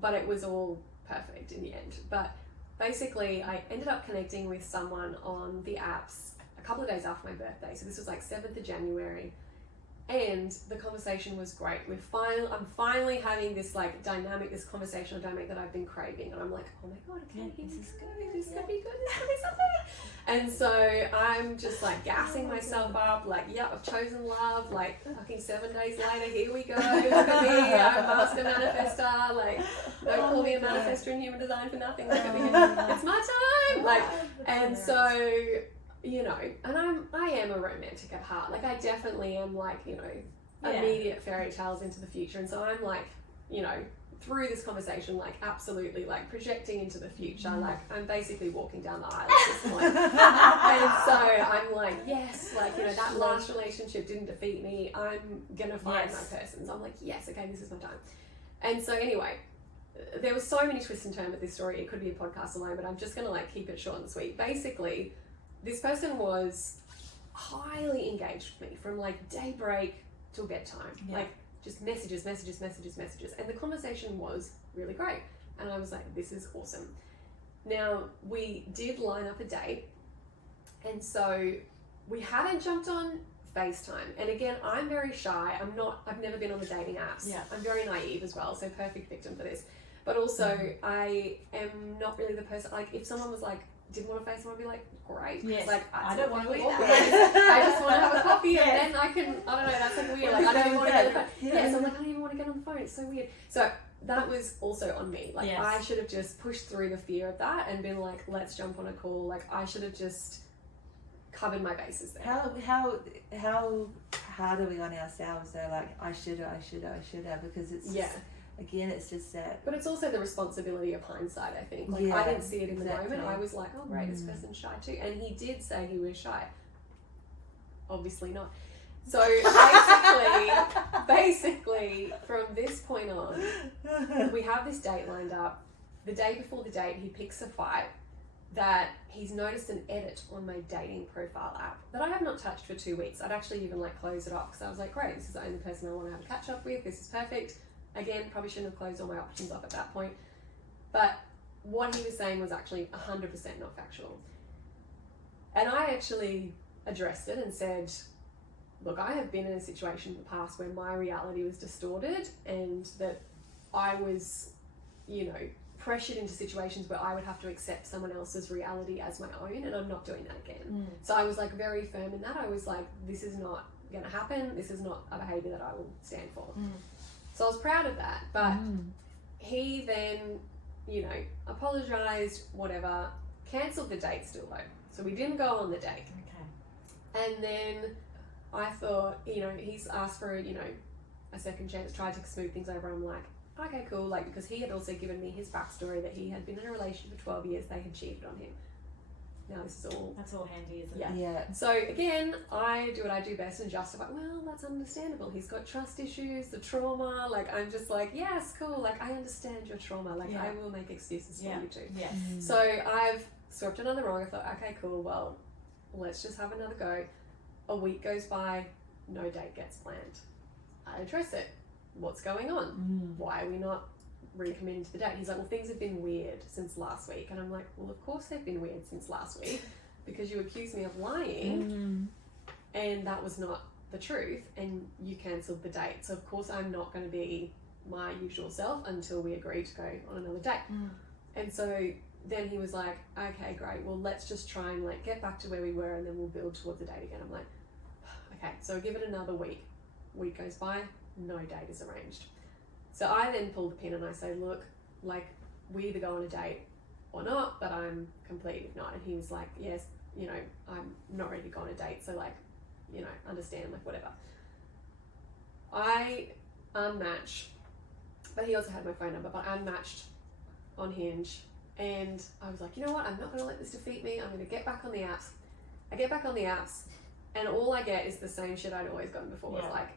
But it was all perfect in the end. But basically I ended up connecting with someone on the apps a couple of days after my birthday. So this was like 7th of January. And the conversation was great. I'm finally having this like this conversational dynamic that I've been craving. And I'm like, oh my God, okay, this is good. This could be good. This could be something. And so I'm just like gassing myself up. Like, I've chosen love. Like, fucking 7 days later, here we go. Look at me. I'm a master manifestor. Like, don't call me a manifestor in human design for nothing. Look at me. It's my time. Like, and so, and I am a romantic at heart. Like I definitely am like, immediate fairy tales into the future. And so I'm like, through this conversation, like absolutely like projecting into the future. Like I'm basically walking down the aisle at this point. And so I'm like, yes, like, that last relationship didn't defeat me. I'm going to find my person. So I'm like, yes, okay, this is my time. And so anyway, there was so many twists and turns with this story. It could be a podcast alone, but I'm just going to like keep it short and sweet. Basically, this person was highly engaged with me from like daybreak till bedtime. Like just messages. And the conversation was really great. And I was like, this is awesome. Now, we did line up a date. And so we hadn't jumped on FaceTime. And again, I'm very shy. I've never been on the dating apps. I'm very naive as well. So perfect victim for this. But also I am not really the person, like if someone was like, didn't want to FaceTime, I'd be like, great. Yes. Like, I don't want to eat that. I just want to have a coffee and then I don't know, that's like weird. Like, I don't even want to get on the phone. So I'm like, I don't even want to get on the phone. It's so weird. So that was also on me. Like, I should have just pushed through the fear of that and been like, let's jump on a call. Like, I should have just covered my bases there. How hard are we on ourselves though? Like, I should have, because it's just, again, it's just that. But it's also the responsibility of hindsight, I think. Like, Yeah, I didn't see it in the exactly. moment. I was like, oh, great, this person's shy too. And he did say he was shy. Obviously not. So basically, from this point on, we have this date lined up. The day before the date, he picks a fight that he's noticed an edit on my dating profile app that I have not touched for 2 weeks. I'd actually even like close it off because I was like, great, this is the only person I want to have a catch up with. This is perfect. Again, probably shouldn't have closed all my options off at that point. But what he was saying was actually 100% not factual. And I actually addressed it and said, look, I have been in a situation in the past where my reality was distorted and that I was, you know, pressured into situations where I would have to accept someone else's reality as my own, and I'm not doing that again. So I was like very firm in that. I was like, this is not going to happen. This is not a behaviour that I will stand for. So I was proud of that. But he then, you know, apologised, whatever, cancelled the date still though. So we didn't go on the date. Okay. And then I thought, you know, he's asked for, you know, a second chance, tried to smooth things over. I'm like, okay, cool. Like, because he had also given me his backstory that he had been in a relationship for 12 years. They had cheated on him. Now this is all... That's all handy, isn't it? Yeah. So again, I do what I do best and justify, well, that's understandable. He's got trust issues, the trauma. Like, I'm just like, yes, cool. Like, I understand your trauma. Like, I will make excuses for you too. Yes. So I've swept another wrong. I thought, okay, cool. Well, let's just have another go. A week goes by, no date gets planned. I address it. What's going on? Why are we not recommitting to the date? He's like, well, things have been weird since last week. And I'm like, well, of course they've been weird since last week because you accused me of lying and that was not the truth and you cancelled the date. So of course I'm not going to be my usual self until we agree to go on another date. And so then he was like, okay, great. Well, let's just try and like get back to where we were and then we'll build towards the date again. I'm like, okay, so give it another week. Week goes by, no date is arranged. So I then pull the pin and I say, look, like, we either go on a date or not, but I'm complete if not. And he was like, yes, you know, I'm not ready to go on a date, so like, you know, understand, like, whatever. I unmatch, but he also had my phone number, but I unmatched on Hinge. And I was like, you know what, I'm not going to let this defeat me. I'm going to get back on the apps. I get back on the apps and all I get is the same shit I'd always gotten before. It's like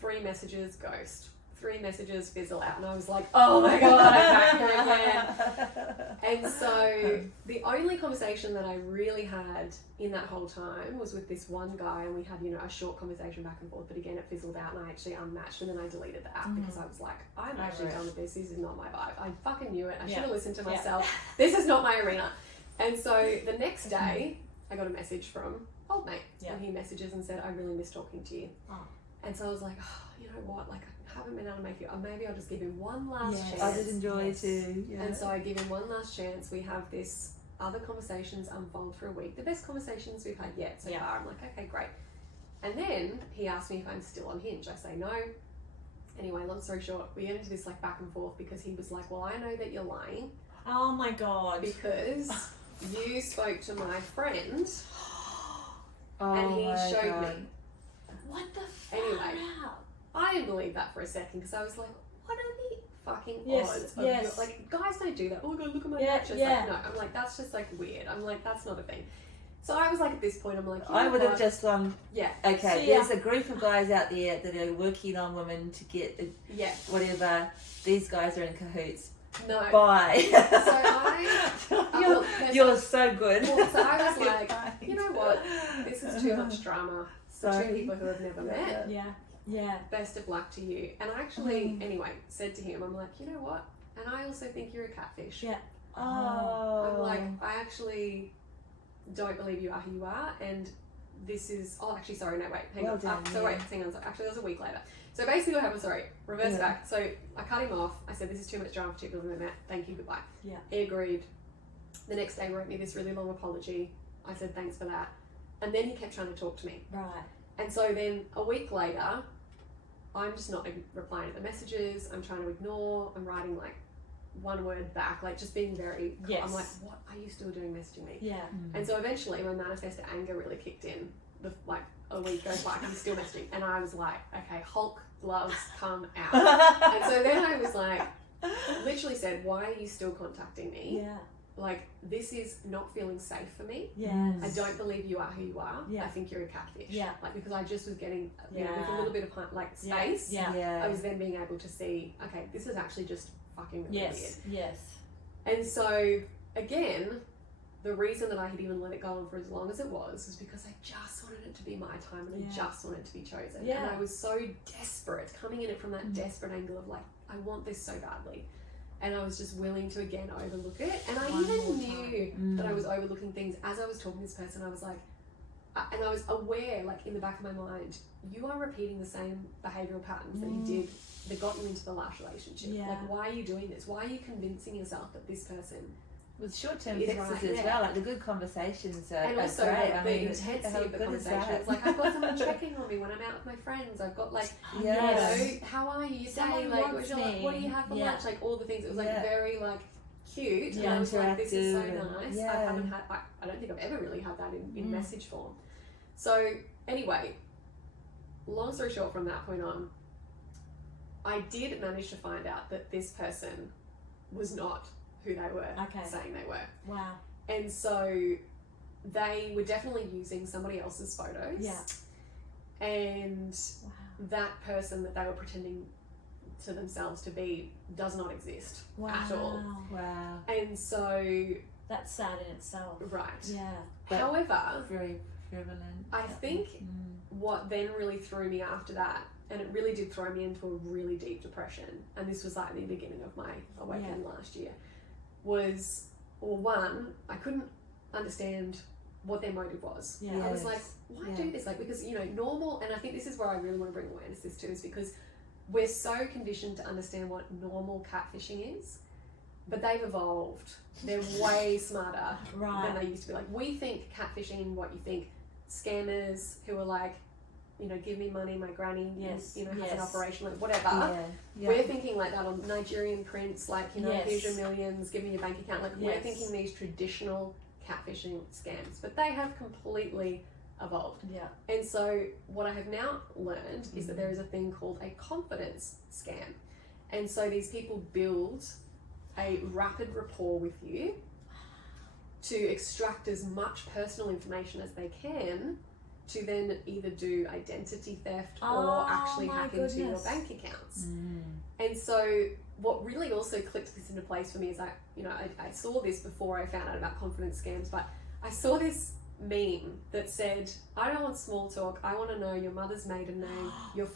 3 messages, ghost. 3 messages, fizzle out. And I was like, oh my God, I'm back here again. And so the only conversation that I really had in that whole time was with this one guy, and we had, you know, a short conversation back and forth, but again, it fizzled out and I actually unmatched and then I deleted the app because I was like, I'm actually done with this. This is not my vibe. I fucking knew it. I should have listened to myself. This is not my arena. And so the next day, I got a message from old mate. And he messages and said, I really miss talking to you. And so I was like, oh, you know what, like, I haven't been able to make it. Maybe I'll just give him one last chance. I did enjoy too. Yeah. And so I give him one last chance. We have this other conversations unfold for a week. The best conversations we've had yet so far. I'm like, okay, great. And then he asked me if I'm still on Hinge. I say no. Anyway, long story short, we get into this like back and forth because he was like, well, I know that you're lying. Oh my God. Because you spoke to my friend and he showed me. What the fuck? Anyway, I didn't believe that for a second because I was like, what are the fucking odds of your, like, guys don't do that. Oh my God, look at my matches. Like, no, I'm like, that's just like weird. I'm like, that's not a thing. So I was like, at this point, I'm like, I would have just okay, See there's a group of guys out there that are working on women to get whatever. These guys are in cahoots. No. Bye. So you're so good. Well, so I was like, you know what? This is too much drama. For 2 people who have never met. Yeah. Best of luck to you. And I actually, anyway, said to him, I'm like, you know what? And I also think you're a catfish. Yeah. I'm like, I actually don't believe you are who you are. And this is, hang on. Hang on. Actually, that was a week later. So basically what happened, reverse back. So I cut him off. I said, this is too much drama for 2 people who have met. Thank you, goodbye. Yeah. He agreed. The next day wrote me this really long apology. I said, thanks for that. And then he kept trying to talk to me. Right. And so then a week later, I'm just not replying to the messages. I'm trying to ignore. I'm writing like one word back, like just being very, Yes. I'm like, what are you still doing messaging me? Yeah. And so eventually my manifest anger really kicked in. Like a week goes by, he's still messaging. And I was like, okay, Hulk gloves come out. And so then I was like, literally said, why are you still contacting me? Yeah. Like, this is not feeling safe for me. Yes. I don't believe you are who you are. Yeah. I think you're a catfish. Yeah. Like, because I just was getting, you know, with a Yeah. little bit of like space, Yeah. Yeah. I was then being able to see, okay, this is actually just fucking really weird. Yes. Yes. And so, again, the reason that I had even let it go on for as long as it was because I just wanted it to be my time and I just wanted to be chosen. Yeah. And I was so desperate, coming in it from that desperate angle of like, I want this so badly. And I was just willing to, again, overlook it. And I even knew that I was overlooking things. As I was talking to this person, I was like, and I was aware, like in the back of my mind, you are repeating the same behavioural patterns that you did that got you into the last relationship. Yeah. Like, why are you doing this? Why are you convincing yourself that this person With short-term It's fixes right as there. well, like the good conversations are, and also great. the I mean, intensity how of the good is conversation. that? It's like, I've got someone checking on me when I'm out with my friends. I've got like, Yeah. you know, how are you? Someone Say, like, wants what do you have for me. lunch? Like all the things. It was like Yeah. very like cute. And Yeah, I was like, this is so interactive and- nice. I yeah. haven't had, I don't think I've ever really had that in message form. So anyway, long story short, from that point on, I did manage to find out that this person was not who they were saying they were. Wow. And so they were definitely using somebody else's photos. Yeah. And Wow. that person that they were pretending to themselves to be does not exist at all. Wow. And so, That's sad in itself. right. Yeah. But- However, Very prevalent. I think what then really threw me after that, and it really did throw me into a really deep depression, and this was like the beginning of my awakening last year, was, well, one, I couldn't understand what their motive was. Yeah. I was like, Yes. why Yeah. do this? Like, because, you know, normal, and I think this is where I really want to bring awareness to this too, is because we're so conditioned to understand what normal catfishing is, but they've evolved. They're way smarter than they used to be. Like, we think catfishing, what you think, scammers who are like, you know, give me money, my granny, you know, has an operation, like whatever. Yeah. We're thinking like that on Nigerian prince, like, you know, here's your millions, give me your bank account. Like, we're thinking these traditional catfishing scams, but they have completely evolved. Yeah. And so what I have now learned is that there is a thing called a confidence scam. And so these people build a rapid rapport with you to extract as much personal information as they can to then either do identity theft or actually hack into your bank accounts. And so what really also clicked this into place for me is I saw this before I found out about confidence scams, but I saw this meme that said, I don't want small talk, I want to know your mother's maiden name, your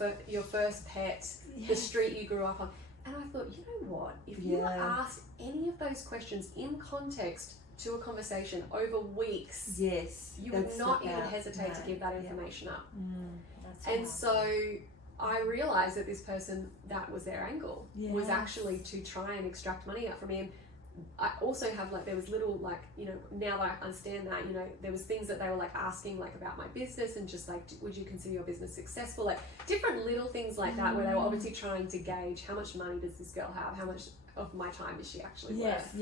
first pet, the street you grew up on. And I thought, you know what, if you asked any of those questions in context to a conversation over weeks, you would not even hesitate to give that information up. And so I realized that this person, that was their angle, was actually to try and extract money out from me. And I also have like, there was little like, you know, now that I understand that, you know, there was things that they were like asking like about my business and just like, would you consider your business successful? Like different little things like that where they were obviously trying to gauge how much money does this girl have? How much of my time is she actually worth?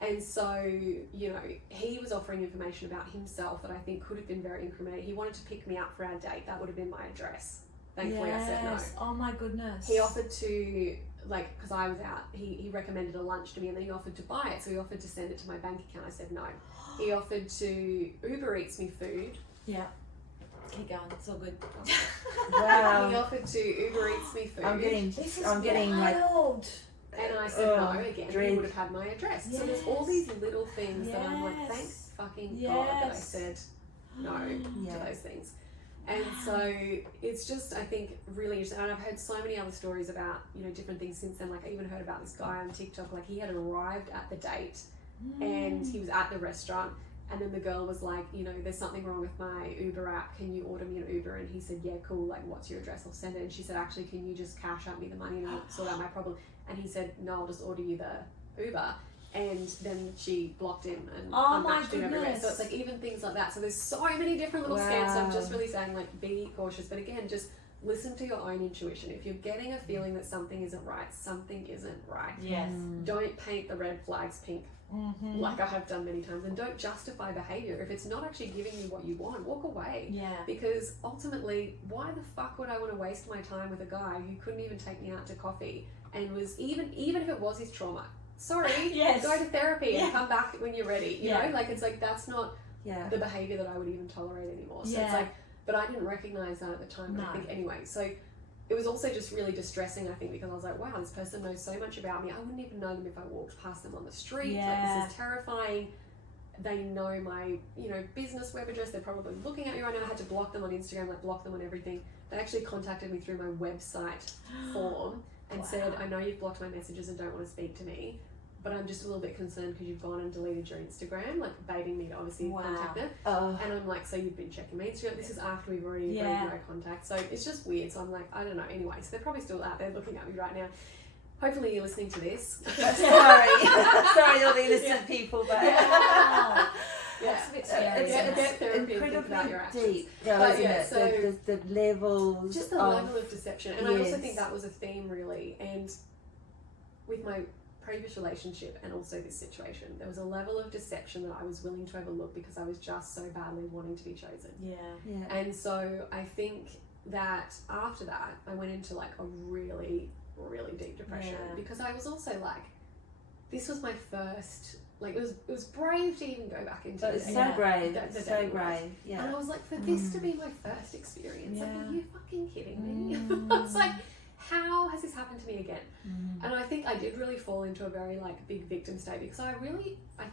And so, you know, he was offering information about himself that I think could have been very incriminating. He wanted to pick me up for our date. That would have been my address. Thankfully, I said no. Oh my goodness. He offered to, like, because I was out, he recommended a lunch to me and then he offered to buy it. So he offered to send it to my bank account. I said no. He offered to Uber Eats me food. Yeah. Keep going. It's all good. Wow. He offered to Uber Eats me food. I'm getting like, wild. And I said no again. He would have had my address. So there's all these little things that I'm like, thank fucking God that I said no to those things. And so it's just, I think, really interesting. And I've heard so many other stories about, you know, different things since then. Like I even heard about this guy on TikTok, like he had arrived at the date and he was at the restaurant and then the girl was like, you know, there's something wrong with my Uber app. Can you order me an Uber? And he said, yeah, cool. Like, what's your address? I'll send it. And she said, actually, can you just cash out me the money and I'll sort out my problem? And he said, no, I'll just order you the Uber. And then she blocked him and unmatched him everywhere. So it's like even things like that. So there's so many different little scams. So I'm just really saying, like, be cautious. But again, just listen to your own intuition. If you're getting a feeling that something isn't right, something isn't right. Yes. Don't paint the red flags pink, like I have done many times, and don't justify behavior. If it's not actually giving you what you want, walk away. Yeah. Because ultimately, why the fuck would I want to waste my time with a guy who couldn't even take me out to coffee, and was even if it was his trauma, sorry, Yes. go to therapy and come back when you're ready. You know, like, it's like, that's not the behavior that I would even tolerate anymore. So it's like, but I didn't recognize that at the time. No. I think anyway. So it was also just really distressing, I think, because I was like, wow, this person knows so much about me. I wouldn't even know them if I walked past them on the street. Like, this is terrifying. They know my, you know, business web address. They're probably looking at me right now. I had to block them on Instagram, like block them on everything. They actually contacted me through my website form and said, I know you've blocked my messages and don't want to speak to me, but I'm just a little bit concerned because you've gone and deleted your Instagram, like baiting me to obviously contact them. And I'm like, so you've been checking my Instagram? This is after we've already agreed no contact. So it's just weird. So I'm like, I don't know. Anyway, so they're probably still out there looking at me right now. Hopefully you're listening to this. Sorry, all the innocent people, but That's a bit scary. Get therapy and think about your actions. Deep, isn't it? So the levels, just the level of deception, and I also think that was a theme really. And with my previous relationship and also this situation, there was a level of deception that I was willing to overlook because I was just so badly wanting to be chosen. And so I think that after that I went into like a really, really deep depression because I was also like, this was my first, like, it was brave to even go back into it. It's so brave, so brave. And I was like, for this to be my first experience, like, are you fucking kidding me? I was like, how has this happened to me again? And I think I did really fall into a very like big victim state because I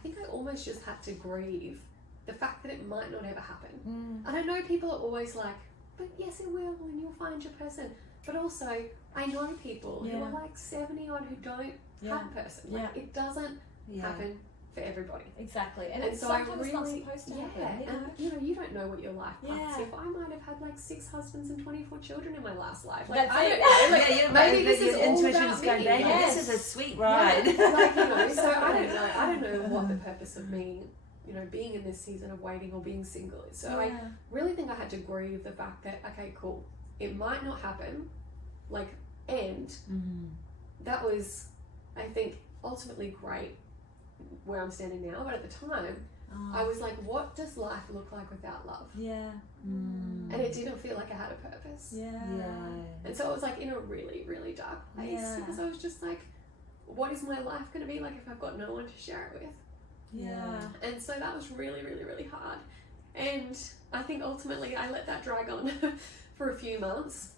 think I almost just had to grieve the fact that it might not ever happen. And I know people are always like, but yes it will, and you'll find your person. But also I know people who are like 70 odd who don't have a person. Like, it doesn't happen for everybody. Exactly. And so I really, it's not supposed to happen. and you know, you don't know what your life path is. If I might have had like 6 husbands and 24 children in my last life. Like, That's I it. don't know. Like, maybe this is all intuition about is going, me. baby, Yes. this is a sweet ride. Like, you know, so I don't know what the purpose of me, you know, being in this season of waiting or being single is. So I really think I had to grieve the fact that, okay, cool, it might not happen, like, and that was, I think, ultimately great where I'm standing now, but at the time I was like, what does life look like without love? And it didn't feel like I had a purpose. And so I was like in a really, really dark place because I was just like, what is my life going to be like if I've got no one to share it with? And so that was really, really, really hard. And I think ultimately I let that drag on for a few months.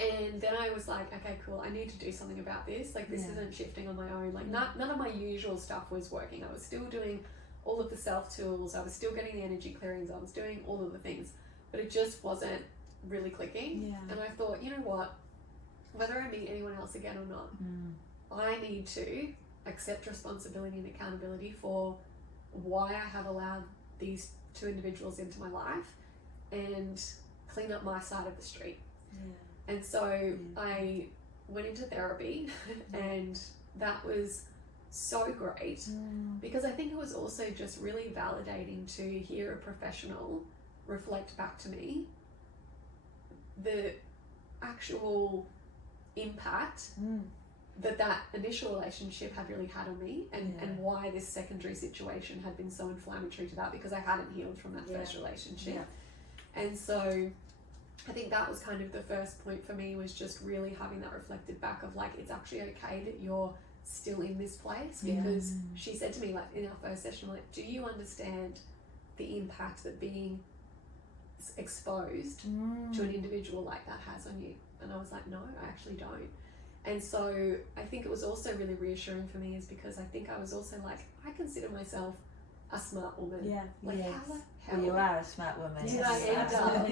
And then I was like, okay, cool, I need to do something about this. Like, this isn't shifting on my own. Like, none of my usual stuff was working. I was still doing all of the self-tools. I was still getting the energy clearings. I was doing all of the things. But it just wasn't really clicking. And I thought, you know what? Whether I meet anyone else again or not, I need to accept responsibility and accountability for why I have allowed these 2 individuals into my life and clean up my side of the street. And so I went into therapy and that was so great because I think it was also just really validating to hear a professional reflect back to me the actual impact that initial relationship had really had on me and why this secondary situation had been so inflammatory to that because I hadn't healed from that first relationship. And so I think that was kind of the first point for me, was just really having that reflected back of like, it's actually okay that you're still in this place because she said to me, like, in our first session, like, do you understand the impact that being exposed to an individual like that has on you? And I was like, no, I actually don't. And so I think it was also really reassuring for me is because I think I was also like, I consider myself a smart woman. Like, how the hell you are a smart woman. did I end up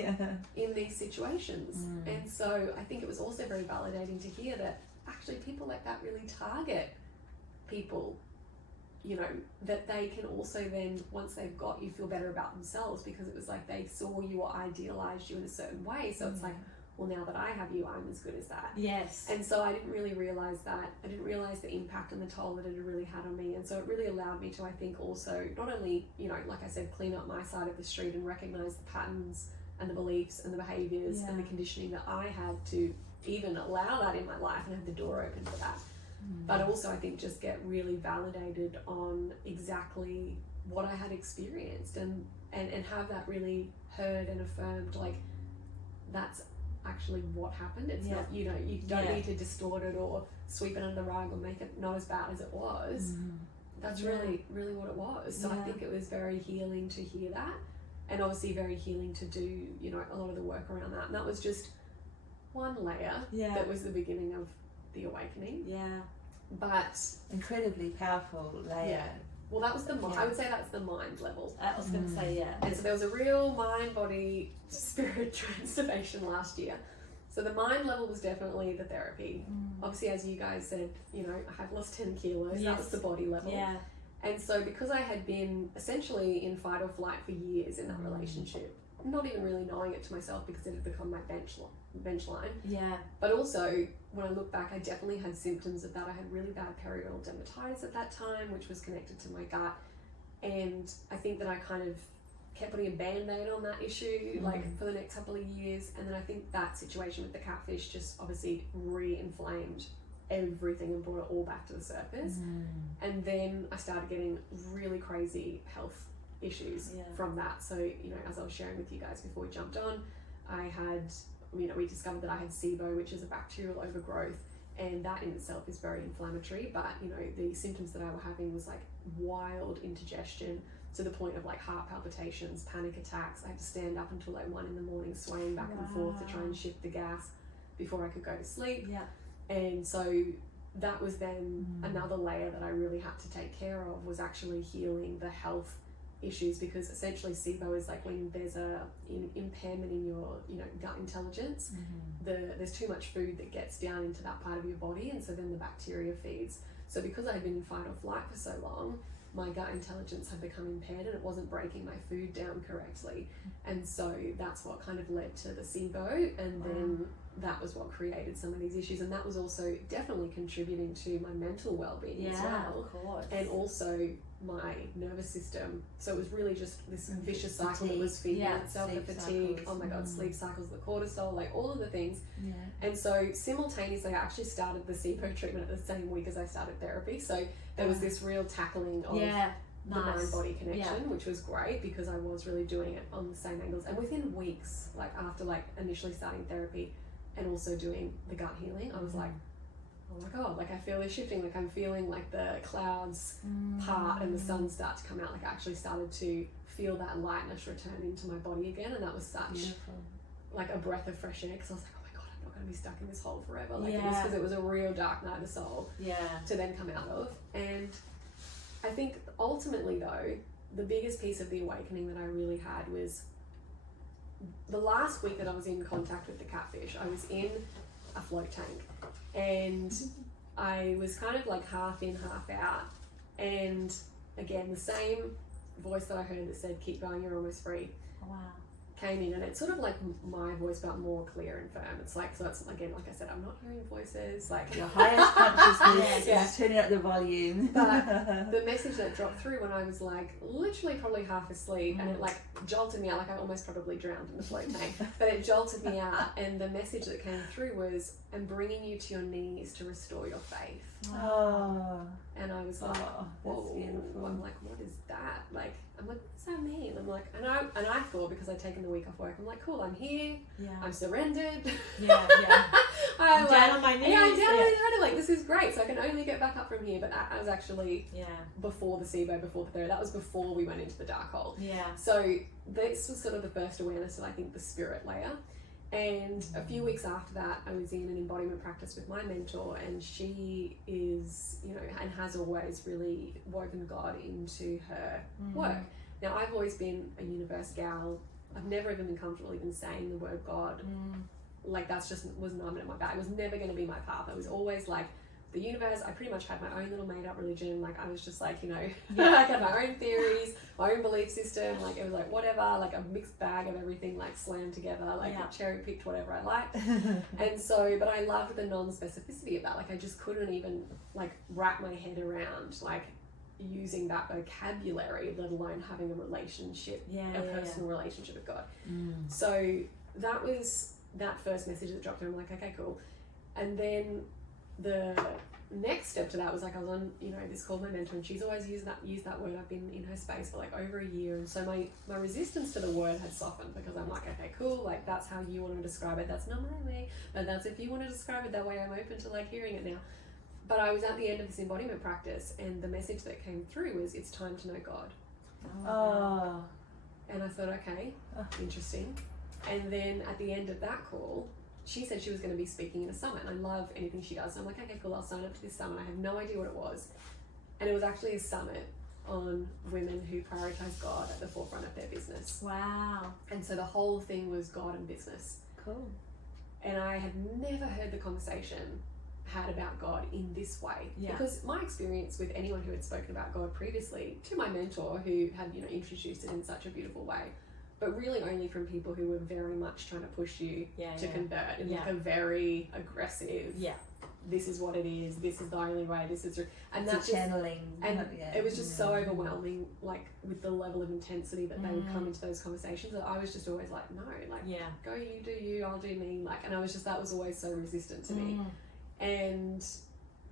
in these situations? And so I think it was also very validating to hear that actually people like that really target people, you know, that they can also then, once they've got you, feel better about themselves because it was like they saw you or idealized you in a certain way. So it's like, well, now that I have you, I'm as good as that. And so I didn't really realize that. I didn't realize the impact and the toll that it had really had on me. And so it really allowed me to, I think, also not only, you know, like I said, clean up my side of the street and recognize the patterns and the beliefs and the behaviors and the conditioning that I had to even allow that in my life and have the door open for that. But also I think just get really validated on exactly what I had experienced and have that really heard and affirmed, like that's actually what happened. It's not, you know, you don't need to distort it or sweep it under the rug or make it not as bad as it was. That's really what it was. So I think it was very healing to hear that, and obviously very healing to do, you know, a lot of the work around that. And that was just one layer that was the beginning of the awakening. But incredibly powerful layer. Well, that was the I would say that's the mind level. I was going to say, And so there was a real mind, body, spirit transformation last year. So the mind level was definitely the therapy. Obviously, as you guys said, you know, I have lost 10 kilos. That was the body level. And so because I had been essentially in fight or flight for years in that relationship, not even really knowing it to myself because it had become my bench line. But also, when I look back, I definitely had symptoms of that. I had really bad periodontal dermatitis at that time, which was connected to my gut. And I think that I kind of kept putting a band-aid on that issue, like for the next couple of years. And then I think that situation with the catfish just obviously re-inflamed everything and brought it all back to the surface. And then I started getting really crazy health issues from that. So, you know, as I was sharing with you guys before we jumped on, I had, you know, we discovered that I had SIBO, which is a bacterial overgrowth, and that in itself is very inflammatory. But, you know, the symptoms that I were having was like wild indigestion to the point of like heart palpitations, panic attacks. I had to stand up until like 1 a.m, swaying back and forth to try and shift the gas before I could go to sleep. And so that was then another layer that I really had to take care of, was actually healing the health issues, because essentially SIBO is like when there's a impairment in your, you know, gut intelligence. There's too much food that gets down into that part of your body, and so then the bacteria feeds. So because I had been in fight or flight for so long, my gut intelligence had become impaired and it wasn't breaking my food down correctly. And so that's what kind of led to the SIBO, and then that was what created some of these issues. And that was also definitely contributing to my mental well-being as well. Of course. And also my nervous system. So it was really just this vicious cycle that was feeding itself, the fatigue, cycles. Oh my god, sleep cycles, the cortisol, like all of the things. And so simultaneously I actually started the SIBO treatment at the same week as I started therapy. So there was this real tackling of the mind-body connection, which was great because I was really doing it on the same angles. And within weeks, like after like initially starting therapy and also doing the gut healing, I was like, oh my god, like I feel this shifting, like I'm feeling like the clouds part and the sun start to come out. Like I actually started to feel that lightness return into my body again, and that was such like a breath of fresh air, because I was like, oh my god, I'm not going to be stuck in this hole forever. Like because it was a real dark night of the soul to then come out of. And I think ultimately though, the biggest piece of the awakening that I really had was the last week that I was in contact with the catfish. I was in a float tank, and I was kind of like half in, half out, and again the same voice that I heard that said keep going, you're almost free, came in, and it's sort of like my voice but more clear and firm. It's like, so it's again, like I said, I'm not hearing voices, like your highest consciousness is turning up the volume. But the message that dropped through when I was like literally probably half asleep, and it like jolted me out, like I almost probably drowned in the float tank, but it jolted me out, and the message that came through was, I'm bringing you to your knees to restore your faith. And I was like, whoa, beautiful. I'm like, what is that? Like, I'm like, what does that mean? I'm like, and I thought, because I'd taken the week off work, I'm like, cool, I'm here, I'm surrendered. I'm down on my knees. I'm down on my knees, like, this is great, so I can only get back up from here. But that was actually before the SIBO, before the therapy. That was before we went into the dark hole. So this was sort of the first awareness of, I think, the spirit layer. And a few weeks after that, I was in an embodiment practice with my mentor, and she is, you know, and has always really woven God into her work. Now, I've always been a universe gal. I've never even been comfortable even saying the word God. Like, that's just was not in my bag. It was never going to be my path. I was always like, the universe. I pretty much had my own little made-up religion. Like, I was just like, you know, I had my own theories, my own belief system. Like, it was like whatever, like a mixed bag of everything, like slammed together, like cherry-picked whatever I liked. And so, but I loved the non-specificity of that. Like, I just couldn't even like wrap my head around like using that vocabulary, let alone having a relationship, a personal relationship with God. So that was that first message that dropped in. I'm like, okay, cool. And then the next step to that was like, I was on, you know, this called my mentor, and she's always used that word. I've been in her space for like over a year, and so my resistance to the word had softened, because I'm like, okay, cool, like that's how you want to describe it, that's not my way, but that's if you want to describe it that way, I'm open to like hearing it now. But I was at the end of this embodiment practice, and the message that came through was, it's time to know God. Oh. And I thought, okay, interesting. And then at the end of that call, she said she was going to be speaking in a summit, and I love anything she does. So I'm like, okay, cool, I'll sign up to this summit. I have no idea what it was. And it was actually a summit on women who prioritize God at the forefront of their business. Wow. And so the whole thing was God and business. Cool. And I had never heard the conversation had about God in this way. Yeah. Because my experience with anyone who had spoken about God previously, to my mentor who had, you know, introduced it in such a beautiful way, but really only from people who were very much trying to push you to convert in like a very aggressive, this is what it is, this is the only way, this is, and that's channeling, and it was just so overwhelming, like with the level of intensity that they would come into those conversations, that I was just always like, no, like go you, do you, I'll do me, like, and I was just, that was always so resistant to me. And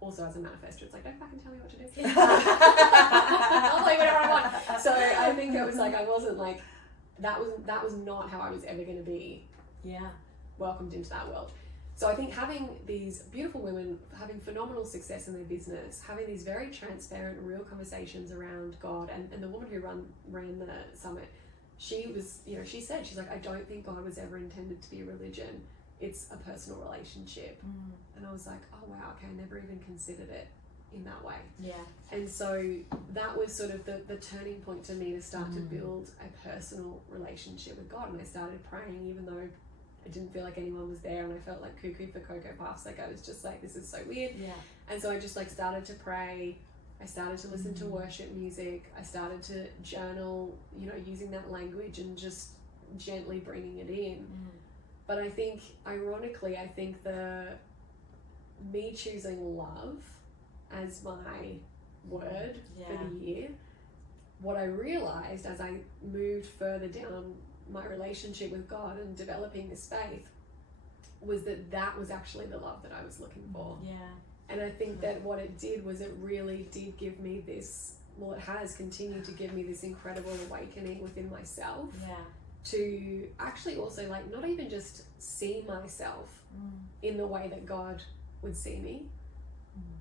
also as a manifestor, it's like, don't fucking tell me what to do. I'll play whatever I want. So I think it was like, I wasn't like, that was not how I was ever going to be welcomed into that world. So I think having these beautiful women having phenomenal success in their business, having these very transparent, real conversations around God, and the woman who ran the summit, she was, you know, she said, she's like, I don't think God was ever intended to be a religion. It's a personal relationship. And I was like, oh wow, okay, I never even considered it in that way. And so that was sort of the turning point to me to start to build a personal relationship with God. And I started praying, even though I didn't feel like anyone was there, and I felt like cuckoo for Cocoa Puffs. Like I was just like, this is so weird. And so I just like started to pray. I started to listen to worship music. I started to journal, you know, using that language and just gently bringing it in. But I think, ironically, I think me choosing love as my word for the year, what I realized as I moved further down my relationship with God and developing this faith was that was actually the love that I was looking for. And I think that what it did was it really did give me this, well, it has continued to give me this incredible awakening within myself. To actually also like not even just see myself in the way that God would see me,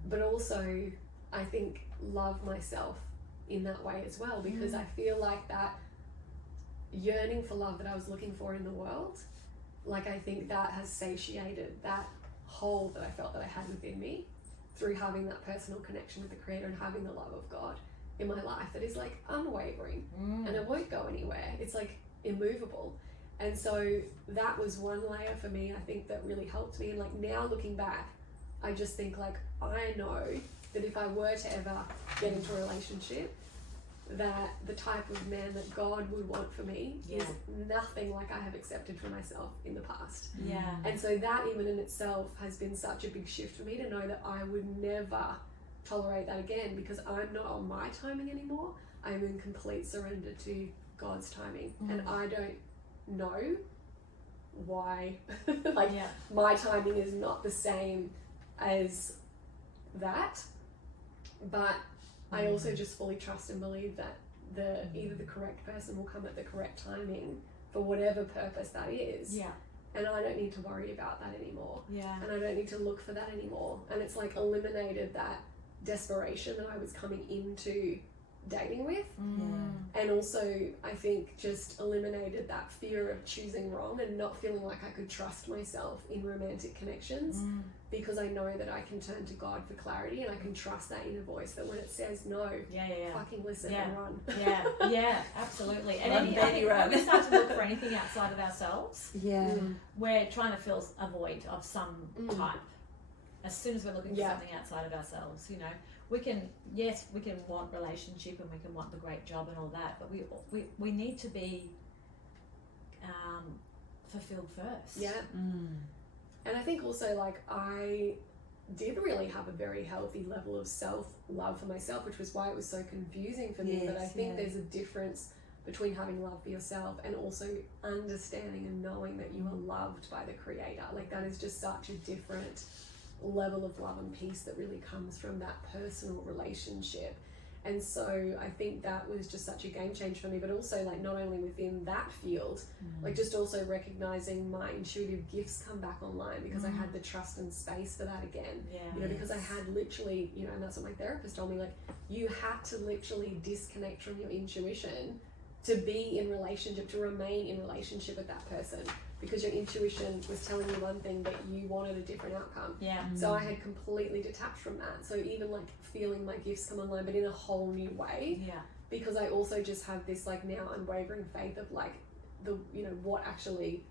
but also I think love myself in that way as well, because I feel like that yearning for love that I was looking for in the world, like I think that has satiated that hole that I felt that I had within me through having that personal connection with the Creator and having the love of God in my life that is like unwavering and it won't go anywhere. It's like immovable. And so that was one layer for me, I think, that really helped me. And like now looking back, I just think like, I know that if I were to ever get into a relationship, that the type of man that God would want for me is nothing like I have accepted for myself in the past. And so that even in itself has been such a big shift for me, to know that I would never tolerate that again, because I'm not on my timing anymore. I'm in complete surrender to God's timing, and I don't know why like my timing is not the same as that, but I also just fully trust and believe that either the correct person will come at the correct timing for whatever purpose that is. And I don't need to worry about that anymore. And I don't need to look for that anymore. And it's like eliminated that desperation that I was coming into dating with. And also I think just eliminated that fear of choosing wrong and not feeling like I could trust myself in romantic connections, because I know that I can turn to God for clarity, and I can trust that inner voice that when it says no, fucking listen and run. Absolutely. And when we start to look for anything outside of ourselves, we're trying to fill a void of some type. As soon as we're looking for something outside of ourselves, you know, we can want relationship and we can want the great job and all that, but we need to be fulfilled first. And I think also like did really have a very healthy level of self-love for myself, which was why it was so confusing for me. Yes, But I think yeah. there's a difference between having love for yourself and also understanding and knowing that you are loved by the Creator. Like, that is just such a different level of love and peace that really comes from that personal relationship. And so I think that was just such a game changer for me, but also, like, not only within that field, like, just also recognizing my intuitive gifts come back online, because I had the trust and space for that again. Yeah. You know, because I had literally, you know, and that's what my therapist told me, like, you had to literally disconnect from your intuition to be in relationship, to remain in relationship with that person, because your intuition was telling you one thing, but you wanted a different outcome. Yeah. So I had completely detached from that. So even, like, feeling my gifts come online, but in a whole new way, Yeah. because I also just have this, like, now unwavering faith of, like, the, you know, what actually,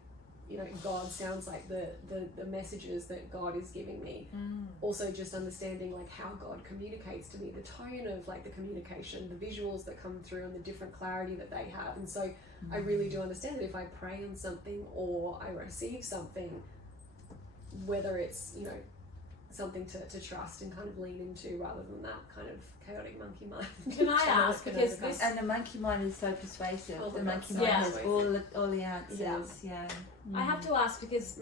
you know, God sounds like, the messages that God is giving me. Also just understanding, like, how God communicates to me, the tone of, like, the communication, the visuals that come through, and the different clarity that they have. And so I really do understand that if I pray on something or I receive something, whether it's, you know, something to trust and kind of lean into, rather than that kind of chaotic monkey mind. Can I ask, because this, And the monkey mind is so persuasive. Oh, The that's monkey so mind has persuasive. all the answers. Yeah. I have to ask, because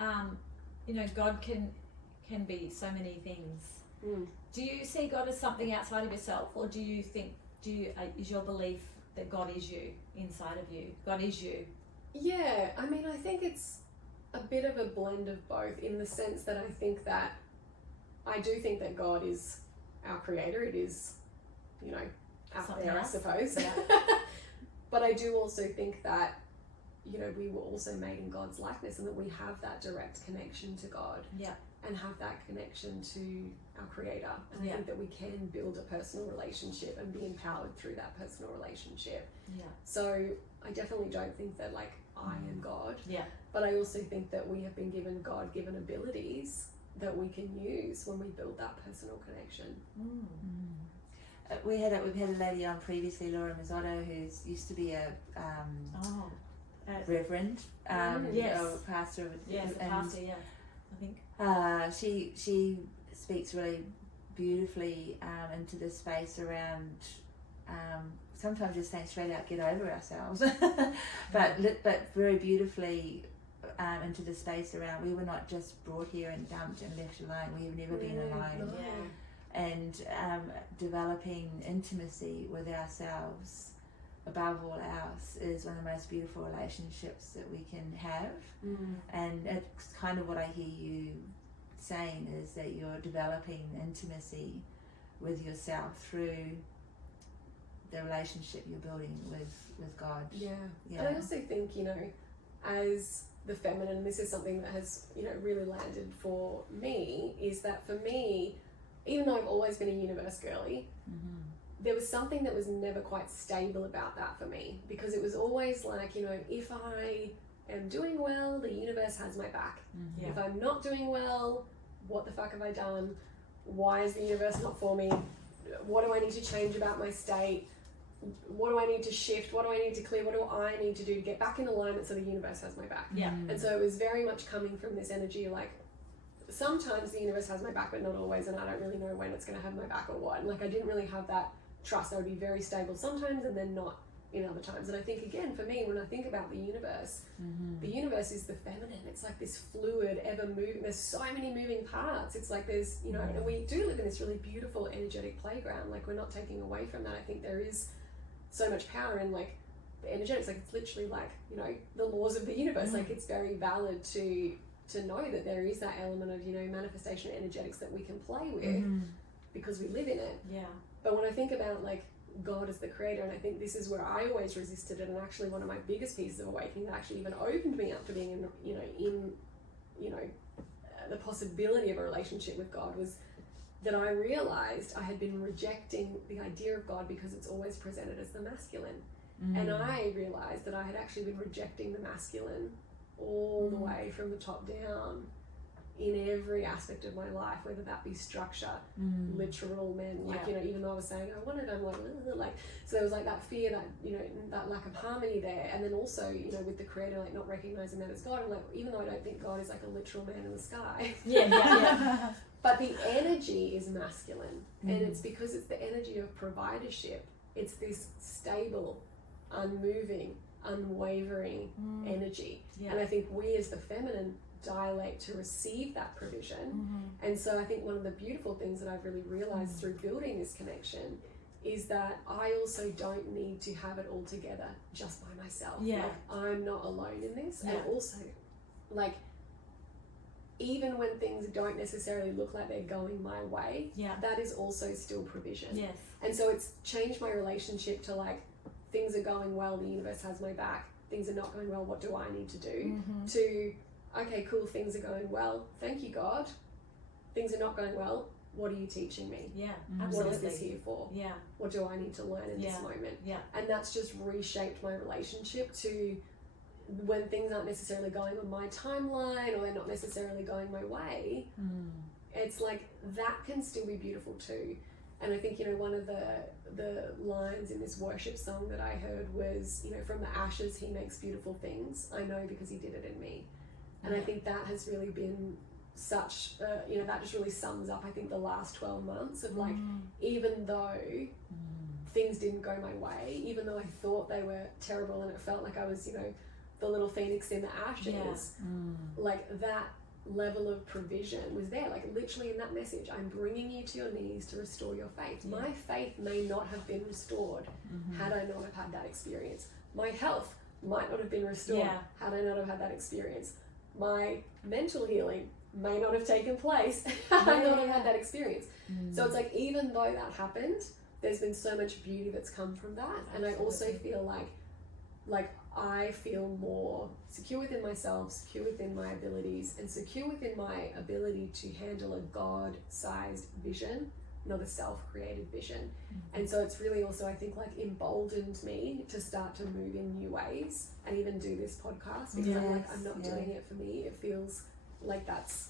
Mm. you know, God can be so many things. Mm. Do you see God as something outside of yourself, or do you think, is your belief that God is you, inside of you? God is you. Yeah, I mean, I think it's a bit of a blend of both, in the sense that I think that I do think that God is our creator. It is, you know, out Something there, else. I suppose. Yeah. But I do also think that, you know, we were also made in God's likeness, and that we have that direct connection to God. Yeah. And have that connection to our creator. And Yeah. I think that we can build a personal relationship and be empowered through that personal relationship. Yeah. So I definitely don't think that, like, I am God. Yeah. But I also think that we have been given God-given abilities that we can use when we build that personal connection. We've had a lady on previously, Laura Mazzotto, who's used to be a Oh. reverend, Yes. or pastor of Yes, a and, pastor. Yeah. I think. she speaks really beautifully into the space around sometimes just saying straight out, get over ourselves, but very beautifully into the space around, we were not just brought here and dumped and left alone. We have never been alone. Yeah. And developing intimacy with ourselves above all else is one of the most beautiful relationships that we can have. And it's kind of what I hear you saying, is that you're developing intimacy with yourself through the relationship you're building with God. Yeah. Yeah. And I also think, you know, as the feminine, this is something that has, you know, really landed for me, is that for me, even though I've always been a universe girly, there was something that was never quite stable about that for me, because it was always like, you know, if I am doing well, the universe has my back. Yeah. If I'm not doing well, what the fuck have I done? Why is the universe not for me? What do I need to change about my state? What do I need to shift? What do I need to clear? What do I need to do to get back in alignment so the universe has my back? Yeah. And so it was very much coming from this energy, like, sometimes the universe has my back, but not always, and I don't really know when it's going to have my back or what. And, like, I didn't really have that trust. I would be very stable sometimes and then not in other times. And I think, again, for me, when I think about the universe is the feminine. It's like this fluid, ever moving, there's so many moving parts. It's like there's, you know, and we do live in this really beautiful energetic playground. Like, we're not taking away from that. I think there is so much power in, like, the energetics. Like, it's literally like, you know, the laws of the universe. Like, it's very valid to know that there is that element of, you know, manifestation energetics that we can play with because we live in it. Yeah. But when I think about, like, God as the creator, and I think this is where I always resisted it, and actually one of my biggest pieces of awakening that actually even opened me up to being in the possibility of a relationship with God, was that I realized I had been rejecting the idea of God because it's always presented as the masculine. And I realized that I had actually been rejecting the masculine all the way from the top down in every aspect of my life, whether that be structure, literal men, like, you know, even though I was saying I wanted, I'm like, so there was like that fear, that, you know, that lack of harmony there. And then also, you know, with the creator, like not recognizing that as God, and like, even though I don't think God is like a literal man in the sky, but the energy is masculine, and it's because it's the energy of providership. It's this stable, unmoving, unwavering energy. And I think we as the feminine dilate to receive that provision. And so I think one of the beautiful things that I've really realized through building this connection is that I also don't need to have it all together just by myself. Like, I'm not alone in this. And also, like, even when things don't necessarily look like they're going my way, that is also still provision. And so it's changed my relationship to, like, things are going well, the universe has my back. Things are not going well, what do I need to do? To, okay, cool, things are going well, thank you, God. Things are not going well, what are you teaching me? What is this here for? What do I need to learn in this moment? And that's just reshaped my relationship to when things aren't necessarily going on my timeline, or they're not necessarily going my way. It's like, that can still be beautiful too. And I think, you know, one of the lines in this worship song that I heard was, you know, from the ashes he makes beautiful things. I know because he did it in me. And I think that has really been such, you know, that just really sums up, I think, the last 12 months of like, even though things didn't go my way, even though I thought they were terrible and it felt like I was, you know, the little phoenix in the ashes, like that level of provision was there. Like, literally in that message, I'm bringing you to your knees to restore your faith. My faith may not have been restored had I not have had that experience. My health might not have been restored had I not have had that experience. My mental healing may not have taken place had I not have had that experience. So it's like, even though that happened, there's been so much beauty that's come from that. And I also feel like I feel more secure within myself, secure within my abilities, and secure within my ability to handle a God-sized vision, not a self-created vision. And so it's really also, I think, like, emboldened me to start to move in new ways and even do this podcast, because I'm like, I'm not doing it for me. It feels like that's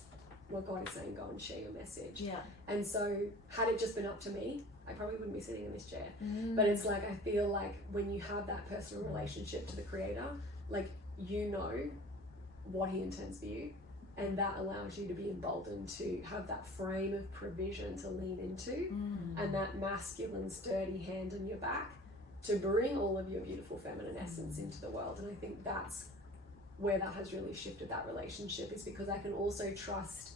what God is saying, go and share your message. And so had it just been up to me, I probably wouldn't be sitting in this chair. But it's like, I feel like when you have that personal relationship to the creator, like, you know what he intends for you, and that allows you to be emboldened to have that frame of provision to lean into, and that masculine sturdy hand on your back to bring all of your beautiful feminine essence into the world. And I think that's where that has really shifted that relationship, is because I can also trust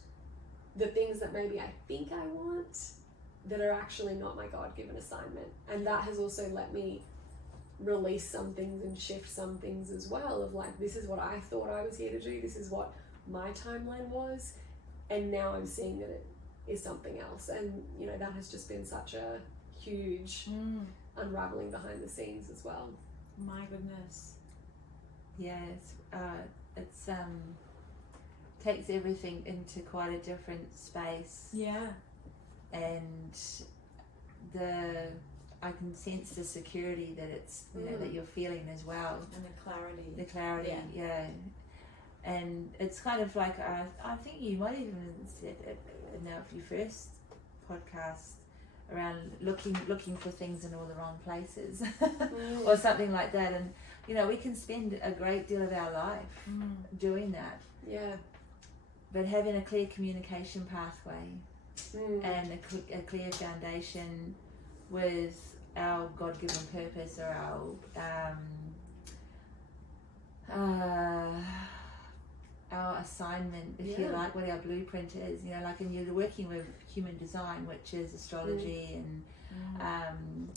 the things that maybe I think I want that are actually not my God-given assignment. And that has also let me release some things and shift some things as well, of like, this is what I thought I was here to do, this is what my timeline was, and now I'm seeing that it is something else. And, you know, that has just been such a huge unraveling behind the scenes as well. My goodness. It's takes everything into quite a different space. And I can sense the security that it's, you know, that you're feeling as well. And the clarity. And it's kind of like, I think you might even said it in our first podcast around looking for things in all the wrong places or something like that. And, you know, we can spend a great deal of our life doing that. But having a clear communication pathway and a clear foundation with our God-given purpose, or our assignment, if you like, what our blueprint is, you know, like, and you're working with human design, which is astrology and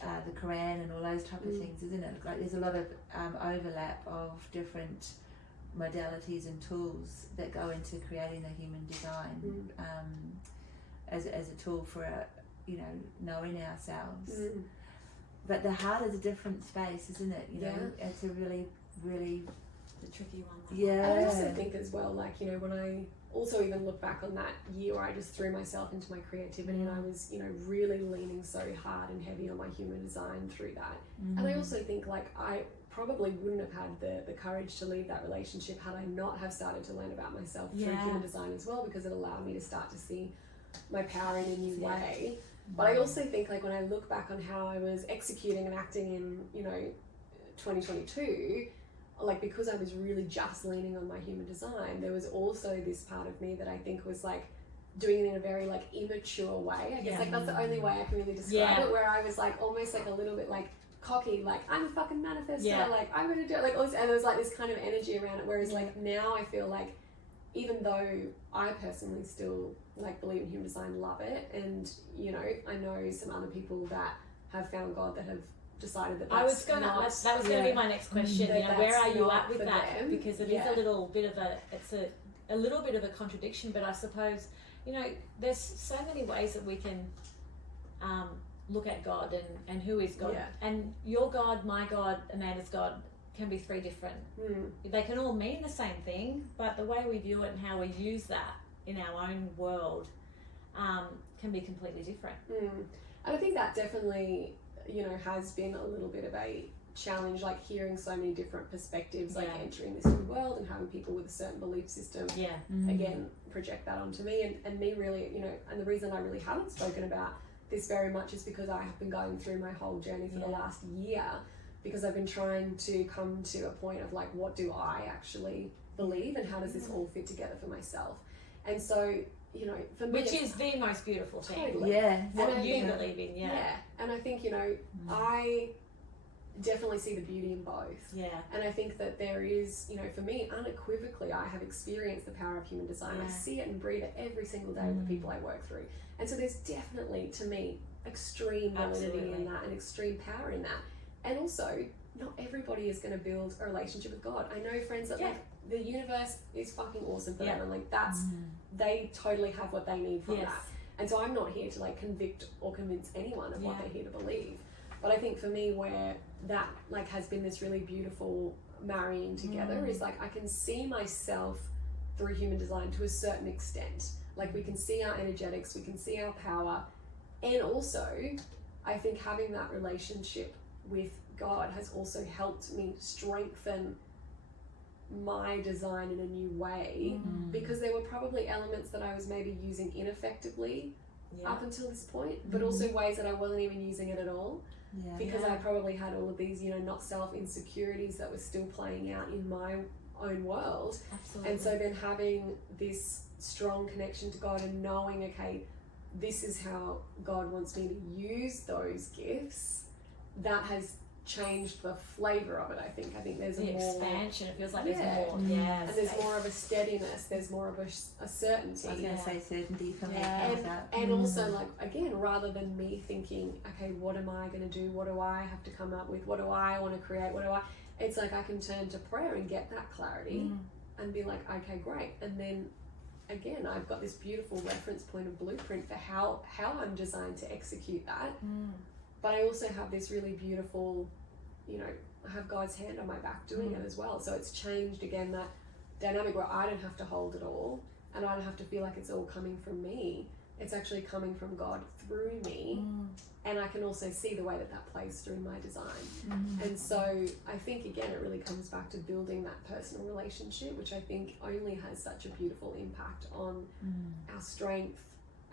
the Quran and all those type of things, isn't it? Like, there's a lot of overlap of different modalities and tools that go into creating a human design as a tool for you know, knowing ourselves. But the heart is a different space, isn't it? You know, it's a really the tricky one. And I also think as well, like, you know, when I also even look back on that year where I just threw myself into my creativity and I was, you know, really leaning so hard and heavy on my human design through that. And I also think, like, I probably wouldn't have had the courage to leave that relationship had I not have started to learn about myself through Yeah. human design as well, because it allowed me to start to see my power in a new way. But I also think, like, when I look back on how I was executing and acting in, 2022, like, because I was really just leaning on my human design, there was also this part of me that I think was, like, doing it in a very, like, immature way. I guess, like, that's the only way I can really describe it, where I was, like, almost, like, a little bit, like, cocky, like, I'm a fucking manifestor, like, I'm gonna do it, like, all this, and there was, like, this kind of energy around it, whereas, like, now I feel like, even though I personally still, like, believe in human design, love it, and, I know some other people that have found God that have decided that that's that was going to be my next question. Where are you at with that? them. Because it is a little bit of a little bit of a contradiction, but I suppose, there's so many ways that we can look at God and who is God. And your God, my God, Amanda's God can be three different. They can all mean the same thing, but the way we view it and how we use that in our own world can be completely different. And I think that definitely, has been a little bit of a challenge, like hearing so many different perspectives, like entering this new world and having people with a certain belief system, again, project that onto me, and me really, and the reason I really haven't spoken about this very much is because I have been going through my whole journey for the last year, because I've been trying to come to a point of, like, what do I actually believe and how does this all fit together for myself? And so, for me, which is the most beautiful thing. Totally. What you believe in, and I think, I definitely see the beauty in both. And I think that there is, for me, unequivocally, I have experienced the power of human design. I see it and breathe it every single day with the people I work through. And so there's definitely, to me, extreme validity in that and extreme power in that. And also, not everybody is going to build a relationship with God. I know friends that, like, the universe is fucking awesome for them, and, like, that's, they totally have what they need from that. And so I'm not here to, like, convict or convince anyone of what they're here to believe. But I think for me, where that, like, has been this really beautiful marrying together is, like, I can see myself through human design to a certain extent. Like, we can see our energetics, we can see our power, and also I think having that relationship with God has also helped me strengthen my design in a new way, because there were probably elements that I was maybe using ineffectively up until this point, but also ways that I wasn't even using it at all, because I probably had all of these, not self insecurities that were still playing out in my own world. And so then having this strong connection to God and knowing, okay, this is how God wants me to use those gifts, that has changed the flavor of it. I think there's the a more expansion. It feels like there's more. And there's more of a steadiness. There's more of a certainty. I was going to say certainty for me. And also, like, again, rather than me thinking, okay, what am I going to do? What do I have to come up with? What do I want to create? It's like I can turn to prayer and get that clarity and be like, okay, great. And then again, I've got this beautiful reference point of blueprint for how I'm designed to execute that. But I also have this really beautiful, I have God's hand on my back doing it as well. So it's changed, again, that dynamic where I don't have to hold it all and I don't have to feel like it's all coming from me. It's actually coming from God through me. And I can also see the way that plays through my design. And so I think, again, it really comes back to building that personal relationship, which I think only has such a beautiful impact on our strength,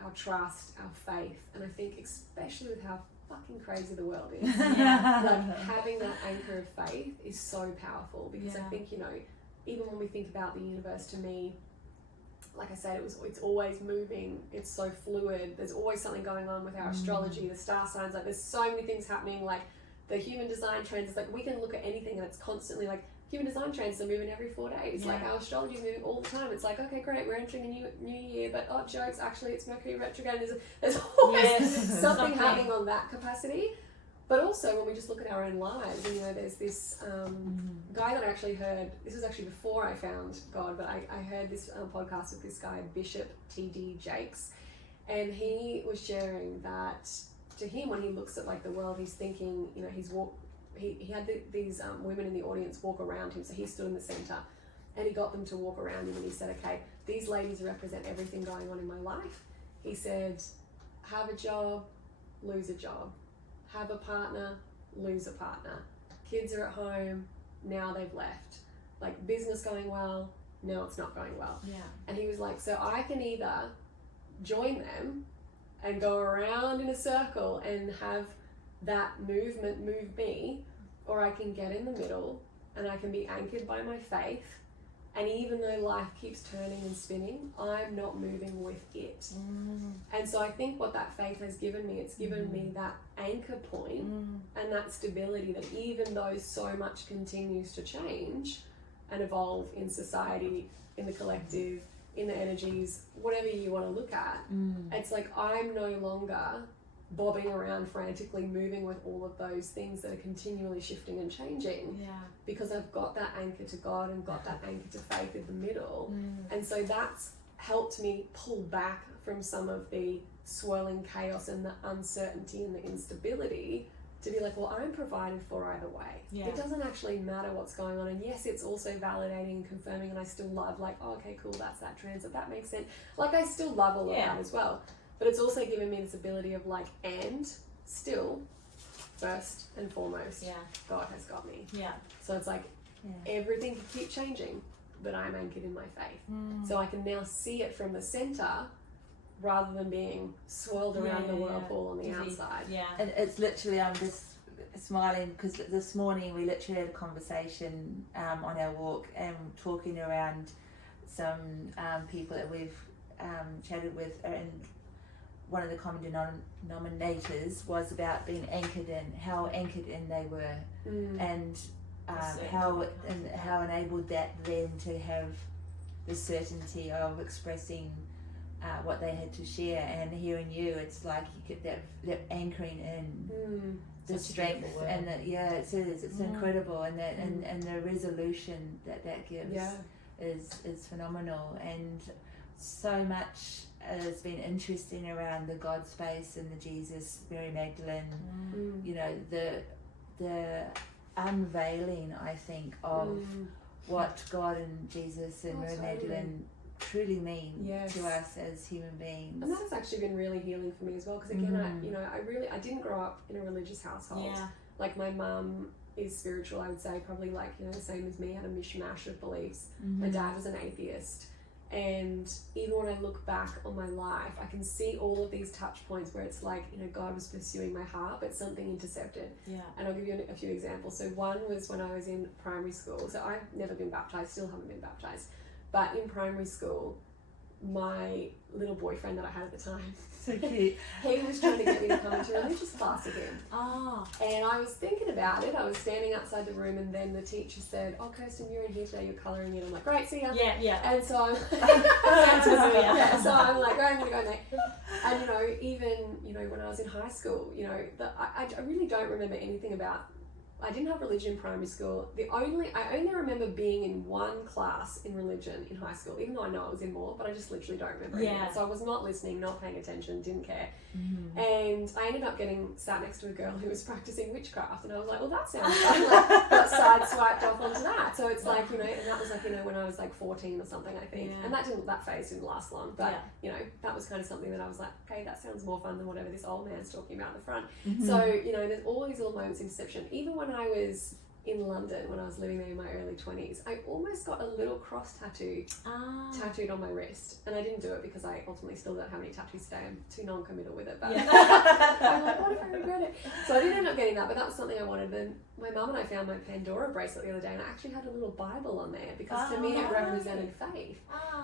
our trust, our faith. And I think especially with how fucking crazy the world is, like, having that anchor of faith is so powerful, because I think, even when we think about the universe, to me, like I said, it's always moving, it's so fluid, there's always something going on with our astrology, the star signs, like, there's so many things happening, like the human design trends, it's like we can look at anything and it's constantly like, human design trends are moving every 4 days, like our astrology is moving all the time. It's like, okay, great, we're entering a new year, but jokes, actually it's Mercury retrograde. There's always something happening on that capacity. But also when we just look at our own lives, and there's this guy that I actually heard, this was actually before I found God, but I heard this podcast with this guy, Bishop T.D. Jakes, and he was sharing that to him, when he looks at, like, the world, he's thinking, he had these women in the audience walk around him, so he stood in the center, and he got them to walk around him, and he said, okay, these ladies represent everything going on in my life. He said, have a job, lose a job. Have a partner, lose a partner. Kids are at home, now they've left. Like business going well, now it's not going well. Yeah. And he was like, so I can either join them and go around in a circle and have that movement move me, or I can get in the middle and I can be anchored by my faith. And even though life keeps turning and spinning, I'm not moving with it. And so I think what that faith has given me, it's given me that anchor point and that stability, that even though so much continues to change and evolve in society, in the collective, in the energies, whatever you want to look at, it's like I'm no longer bobbing around frantically, moving with all of those things that are continually shifting and changing, because I've got that anchor to God and got that anchor to faith in the middle. And so that's helped me pull back from some of the swirling chaos and the uncertainty and the instability, to be like, well, I'm provided for either way. It doesn't actually matter what's going on. And yes, it's also validating and confirming, and I still love, like, oh, okay, cool, that's that transit, that makes sense. Like, I still love all of that as well. But it's also given me this ability of like, and still, first and foremost, God has got me. So it's like, everything can keep changing, but I'm anchored in my faith. So I can now see it from the center rather than being swirled around the whirlpool on the outside. And it's literally, I'm just smiling because this morning we literally had a conversation on our walk and talking around some people that we've chatted with, and one of the common denominators was about being anchored in, how anchored in they were, and how enabled that them to have the certainty of expressing what they had to share. And hearing you, it's like you get that anchoring in the strength and it's incredible, and that and the resolution that gives is phenomenal. And so much has been interesting around the God space and the Jesus, Mary Magdalene, you know, the unveiling, I think, of what God and Jesus and Mary Magdalene truly mean to us as human beings. And that has actually been really healing for me as well, because again, I didn't grow up in a religious household. Like, my mum is spiritual, I would say, probably like, you know, the same as me, had a mishmash of beliefs. My dad was an atheist. And even when I look back on my life, I can see all of these touch points where it's like, you know, God was pursuing my heart, but something intercepted. And I'll give you a few examples. So one was when I was in primary school. So I've never been baptized, still haven't been baptized. But in primary school, my little boyfriend that I had at the time, so cute, he was trying to get me to come into religious class again. And I was thinking about it. I was standing outside the room, and then the teacher said, oh, Kirsten, you're in here today, you're colouring in. I'm like, great, see ya. And so I'm so I'm like, great, I'm going to go there. And, you know, even, you know, when I was in high school, you know, I really don't remember anything about, I didn't have religion in primary school. I only remember being in one class in religion in high school, even though I know I was in more, but I just literally don't remember anything. So I was not listening, not paying attention, didn't care. And I ended up getting sat next to a girl who was practicing witchcraft, and I was like, well, that sounds fun. Like, got sideswiped off onto that. So it's like, you know, and that was like, you know, when I was like 14 or something, I think. And that phase didn't last long, but you know, that was kind of something that I was like, okay, that sounds more fun than whatever this old man's talking about in the front. So, you know, there's all these little moments of deception. Even when I was in London, when I was living there in my early 20s, I almost got a little cross tattoo tattooed on my wrist, and I didn't do it because I ultimately still don't have any tattoos today. I'm too non-committal with it, but I'm like, what if I regret it? So I didn't end up getting that, but that was something I wanted. Then my mum and I found my Pandora bracelet the other day, and I actually had a little Bible on there, because to me it represented faith.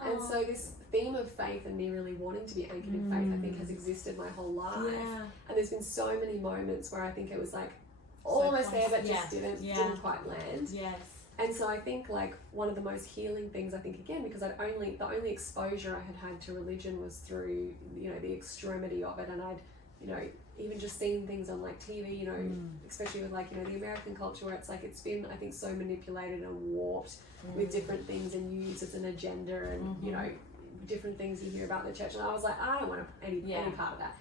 And so this theme of faith and me really wanting to be anchored in faith, I think, has existed my whole life. And there's been so many moments where I think it was like almost there, but just didn't quite land. And so I think, like, one of the most healing things, I think, again, because the only exposure I had to religion was through, you know, the extremity of it, and I'd, you know, even just seeing things on like TV, you know, especially with, like, you know, the American culture, where it's like it's been, I think, so manipulated and warped with different things and used as an agenda, and you know, different things you hear about the church, and I was like, I don't want any part of that.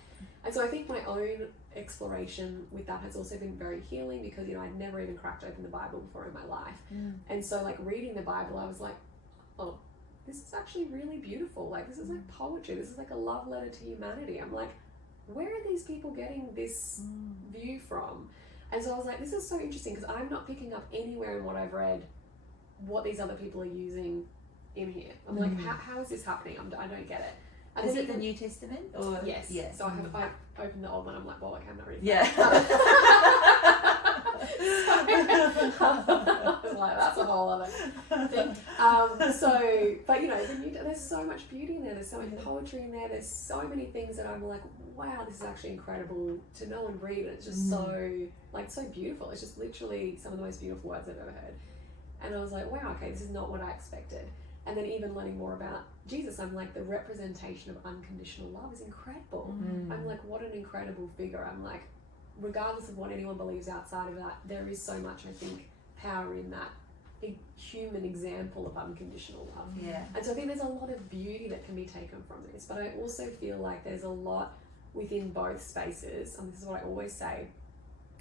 And so I think my own exploration with that has also been very healing, because, you know, I'd never even cracked open the Bible before in my life. And so, like, reading the Bible, I was like, oh, this is actually really beautiful. Like, this is like poetry. This is like a love letter to humanity. I'm like, where are these people getting this view from? And so I was like, this is so interesting because I'm not picking up anywhere in what I've read what these other people are using in here. I'm like, how is this happening? I don't get it. And is then it the New Testament? Or yes. Yeah. So I opened the old one. I'm like, well, okay, I'm not ready. Yeah. I was like, that's a whole other thing. But you know, there's so much beauty in there. There's so much poetry in there. There's so many things that I'm like, wow, this is actually incredible to know and read. It's just so beautiful. It's just literally some of the most beautiful words I've ever heard. And I was like, wow, okay, this is not what I expected. And then even learning more about Jesus, I'm like, the representation of unconditional love is incredible. I'm like, what an incredible figure. I'm like, regardless of what anyone believes outside of that, there is so much, I think, power in that human example of unconditional love. Yeah. And so I think there's a lot of beauty that can be taken from this, but I also feel like there's a lot within both spaces, and this is what I always say,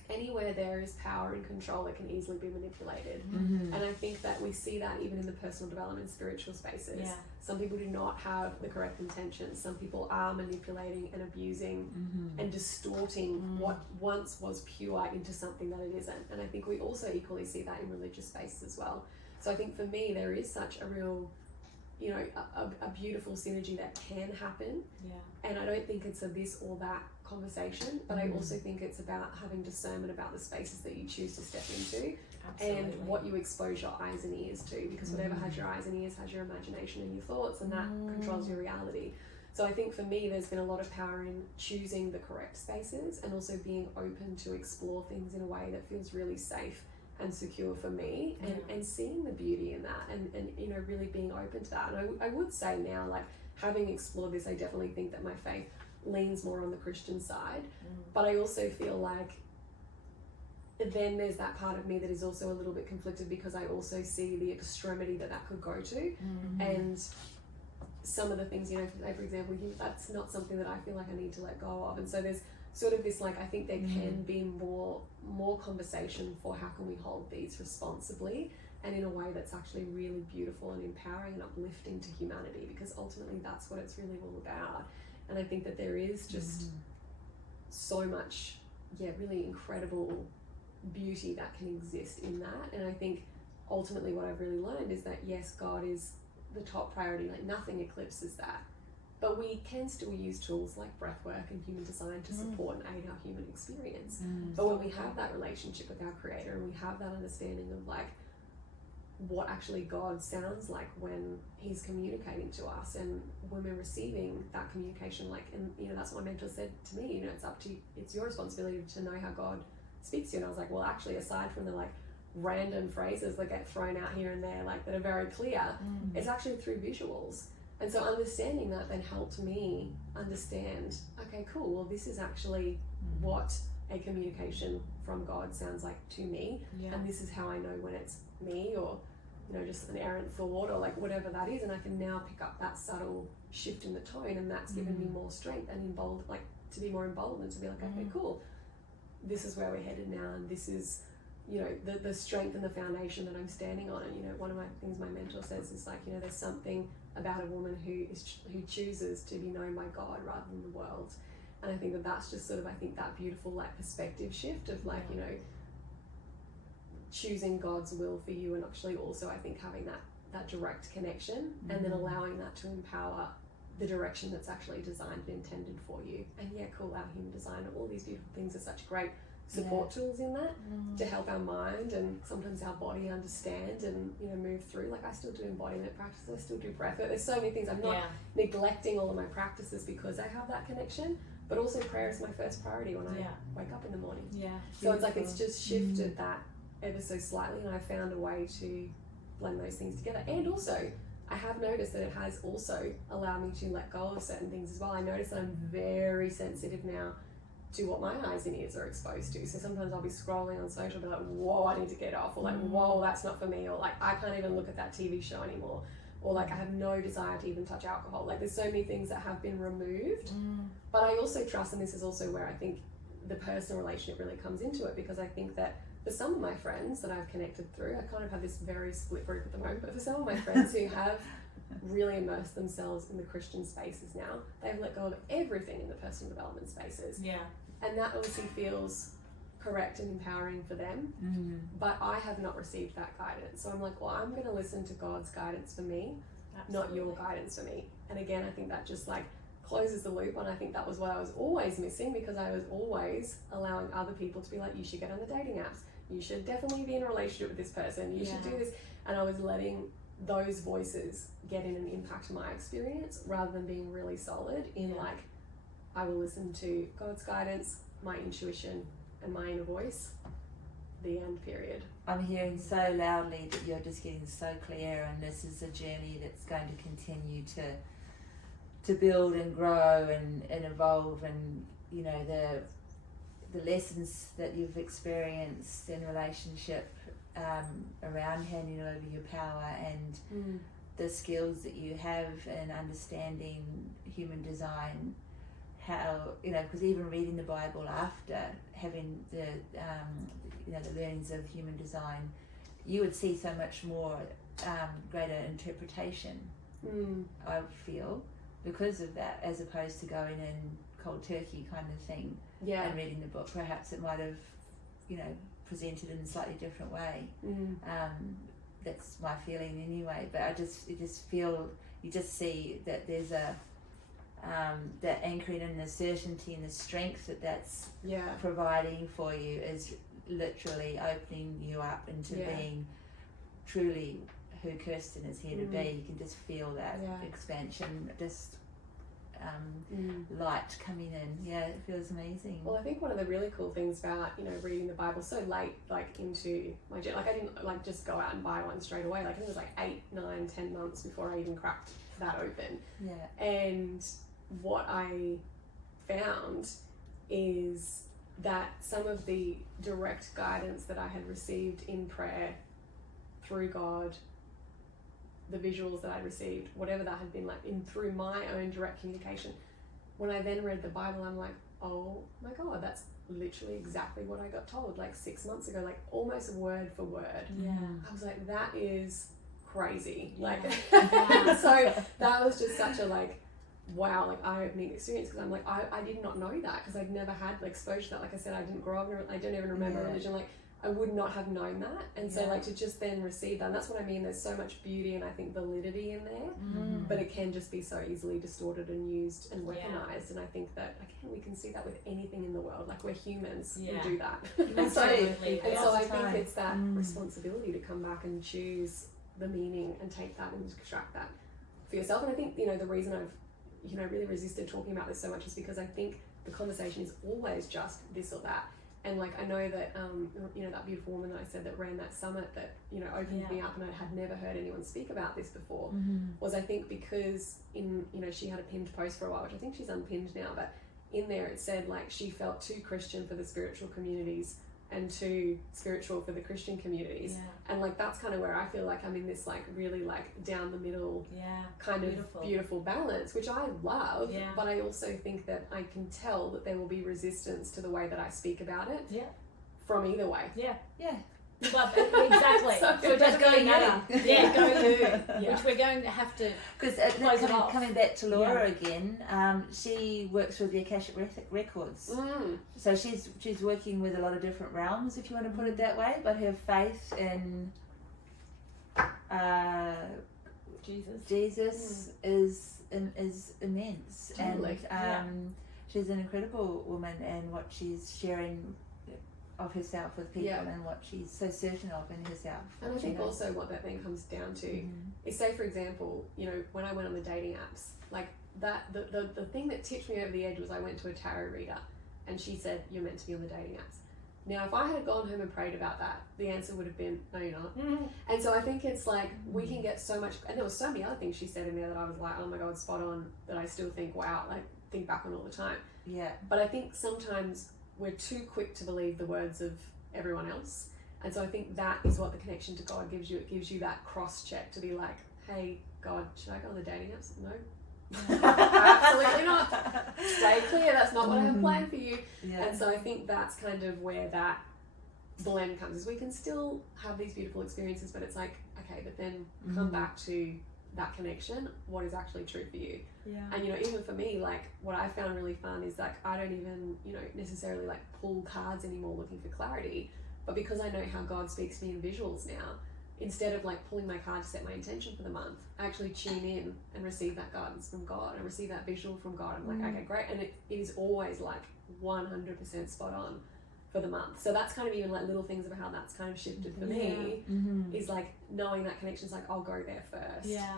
anywhere there is power and control, it can easily be manipulated. And I think that we see that even in the personal development, spiritual spaces. Yeah. Some people do not have the correct intentions. Some people are manipulating and abusing and distorting what once was pure into something that it isn't. And I think we also equally see that in religious spaces as well. So I think for me, there is such a real, you know, a beautiful synergy that can happen. Yeah. And I don't think it's a this or that conversation, but I also think it's about having discernment about the spaces that you choose to step into. Absolutely. And what you expose your eyes and ears to, because whatever has your eyes and ears has your imagination and your thoughts, and that controls your reality. So I think for me, there's been a lot of power in choosing the correct spaces and also being open to explore things in a way that feels really safe and secure for me, and seeing the beauty in that, and you know, really being open to that. And I would say now, like, having explored this, I definitely think that my faith leans more on the Christian side, but I also feel like then there's that part of me that is also a little bit conflicted, because I also see the extremity that could go to, and some of the things, you know, for example, that's not something that I feel like I need to let go of. And so there's sort of this, like, I think there can be more conversation for how can we hold these responsibly and in a way that's actually really beautiful and empowering and uplifting to humanity, because ultimately that's what it's really all about. And I think that there is just so much, really incredible beauty that can exist in that. And I think ultimately what I've really learned is that, yes, God is the top priority, like nothing eclipses that. But we can still use tools like breathwork and human design to support and aid our human experience. But when we have that relationship with our Creator, and we have that understanding of, like, what actually God sounds like when He's communicating to us, and when we're receiving that communication, like, and you know, that's what my mentor said to me, you know, it's your responsibility to know how God speaks to you. And I was like, well, actually, aside from the, like, random phrases that get thrown out here and there, like, that are very clear, it's actually through visuals. And so understanding that then helped me understand, okay, cool, well, this is actually what a communication from God sounds like to me. And this is how I know when it's me, or, you know, just an errant thought, or like whatever that is. And I can now pick up that subtle shift in the tone, and that's given me more strength and to be more emboldened, and to be like, okay, cool, this is where we're headed now, and this is, you know, the strength and the foundation that I'm standing on. And, you know, one of my things my mentor says is, like, you know, there's something about a woman who chooses to be known by God rather than the world. And I think that that's just sort of, I think, that beautiful, like, perspective shift of, like, you know, choosing God's will for you, and actually also, I think, having that direct connection, and then allowing that to empower the direction that's actually designed and intended for you. And cool, our human design, all these beautiful things are such great support tools in that to help our mind and sometimes our body understand and, you know, move through. Like, I still do embodiment practices, I still do breath work. There's so many things. I'm not neglecting all of my practices because I have that connection, but also prayer is my first priority when I wake up in the morning. So it's like, it's just shifted that ever so slightly, and I found a way to blend those things together. And also, I have noticed that it has also allowed me to let go of certain things as well. I notice that I'm very sensitive now to what my eyes and ears are exposed to. So sometimes I'll be scrolling on social, be like, whoa, I need to get off, or like, whoa, that's not for me, or like, I can't even look at that TV show anymore, or like, I have no desire to even touch alcohol. Like, there's so many things that have been removed. But I also trust, and this is also where I think the personal relationship really comes into it, because I think that for some of my friends that I've connected through, I kind of have this very split group at the moment, but for some of my friends who have really immersed themselves in the Christian spaces now, they've let go of everything in the personal development spaces. And that obviously feels correct and empowering for them, but I have not received that guidance. So I'm like, well, I'm going to listen to God's guidance for me, not your guidance for me. And again, I think that just like closes the loop, and I think that was what I was always missing, because I was always allowing other people to be like, you should get on the dating apps, you should definitely be in a relationship with this person, you should do this, and I was letting those voices get in and impact my experience rather than being really solid in like, I will listen to God's guidance, my intuition, and my inner voice. The end, period. I'm hearing so loudly that you're just getting so clear, and this is a journey that's going to continue to build and grow and evolve, and you know the lessons that you've experienced in relationship around handing over your power, and the skills that you have in understanding human design. How, you know, because even reading the Bible after having the the learnings of human design, you would see so much more greater interpretation, I feel, because of that, as opposed to going in cold turkey kind of thing and reading the book. Perhaps it might have, presented in a slightly different way. That's my feeling anyway. But you just see that there's that anchoring and the certainty and the strength that's providing for you is literally opening you up into being truly who Kirsten is here to be. You can just feel that expansion, just light coming in. Yeah, it feels amazing. Well, I think one of the really cool things about reading the Bible so late, like into my journey, like I didn't like just go out and buy one straight away. Like it was like 8, 9, 10 months before I even cracked that open. Yeah. And what I found is that some of the direct guidance that I had received in prayer through God, the visuals that I received, whatever that had been like through my own direct communication, when I then read the Bible, I'm like, oh my God, that's literally exactly what I got told like 6 months ago, like almost word for word. Yeah. I was like, that is crazy. Yeah. Like, so that was just such a like, wow, like eye-opening experience, because I'm like, I did not know that, because I'd never had like exposure to that. Like I said, I didn't grow up, I don't even remember religion. Like I would not have known that. And so like to just then receive that, and that's what I mean, there's so much beauty and I think validity in there, but it can just be so easily distorted and used and weaponized. And I think that again, we can see that with anything in the world. Like we're humans, we do that. Absolutely. And so I think it's that responsibility to come back and choose the meaning and take that and extract that for yourself. And I think the reason I've really resisted talking about this so much is because I think the conversation is always just this or that. And like I know that that beautiful woman that I said that ran that summit that opened me up, and I had never heard anyone speak about this before, was I think because she had a pinned post for a while, which I think she's unpinned now, but in there it said like she felt too Christian for the spiritual communities and too spiritual for the Christian communities. And like that's kind of where I feel like I'm in this like really like down the middle kind of beautiful balance, which I love, but I also think that I can tell that there will be resistance to the way that I speak about it from either way. Well, exactly. So we're just going at it. Go you. Which we're going to have to because coming back to Laura again, she works with the Akashic Records. So she's working with a lot of different realms, if you want to put it that way. But her faith in Jesus is immense, totally. And she's an incredible woman, and what she's sharing of herself with people, and what she's so certain of in herself. And I think also what that then comes down to is, say for example, when I went on the dating apps, like that the thing that tipped me over the edge was I went to a tarot reader and she said, you're meant to be on the dating apps. Now if I had gone home and prayed about that, the answer would have been, no you're not. And so I think it's like we can get so much, and there were so many other things she said in there that I was like, oh my God, spot on, that I still think, wow, like think back on all the time. But I think sometimes we're too quick to believe the words of everyone else. And so I think that is what the connection to God gives you. It gives you that cross-check to be like, hey, God, should I go on the dating apps? No. Absolutely not. Stay clear. That's not what I have planned for you. And so I think that's kind of where that blend comes, is we can still have these beautiful experiences, but it's like, okay, but then come back to that connection. What is actually true for you? Yeah. And, you know, even for me, like, what I found really fun is, like, I don't even, you know, necessarily, like, pull cards anymore looking for clarity. But because I know how God speaks to me in visuals now, instead of, like, pulling my card to set my intention for the month, I actually tune in and receive that guidance from God and receive that visual from God. I'm like, okay, great. And it is always, like, 100% spot on for the month. So that's kind of even, like, little things about how that's kind of shifted for me, is, like, knowing that connection's like, I'll go there first. Yeah.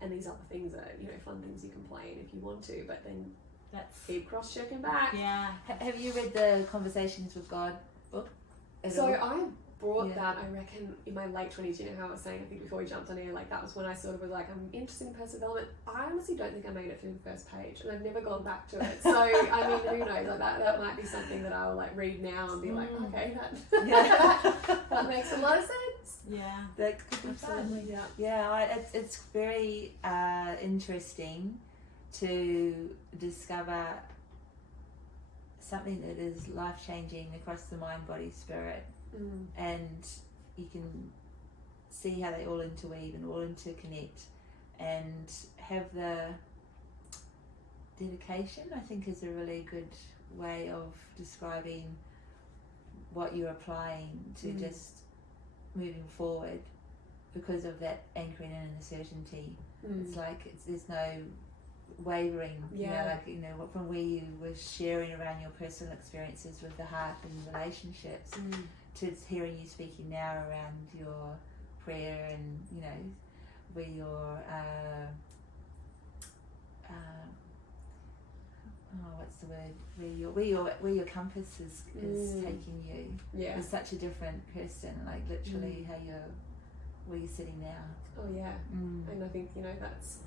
And these other things are, you know, fun things you can play in if you want to, but then That's keep cross-checking back. yeah. Have you read the Conversations with God book? So I brought that, I reckon, in my late 20s. You know how I was saying, I think before we jumped on air, like, that was when I sort of was like, I'm interested in personal development. I honestly don't think I made it through the first page, and I've never gone back to it. So, I mean, who knows? Like, that might be something that I'll, like, read now and be like, okay, that makes a lot of sense. Yeah. That could be Absolutely. fun. Yeah, it's very interesting to discover something that is life-changing across the mind, body, spirit, and you can see how they all interweave and all interconnect, and have the dedication, I think, is a really good way of describing what you're applying to just moving forward, because of that anchoring in and the certainty. It's like there's no wavering, you know, like, you know, from where you were sharing around your personal experiences with the heart and relationships, to hearing you speaking now around your prayer and, you know, where your what's the word? Where your compass is taking you. Yeah. It's such a different person, like literally where you're sitting now. Oh yeah. And I think, you know, that's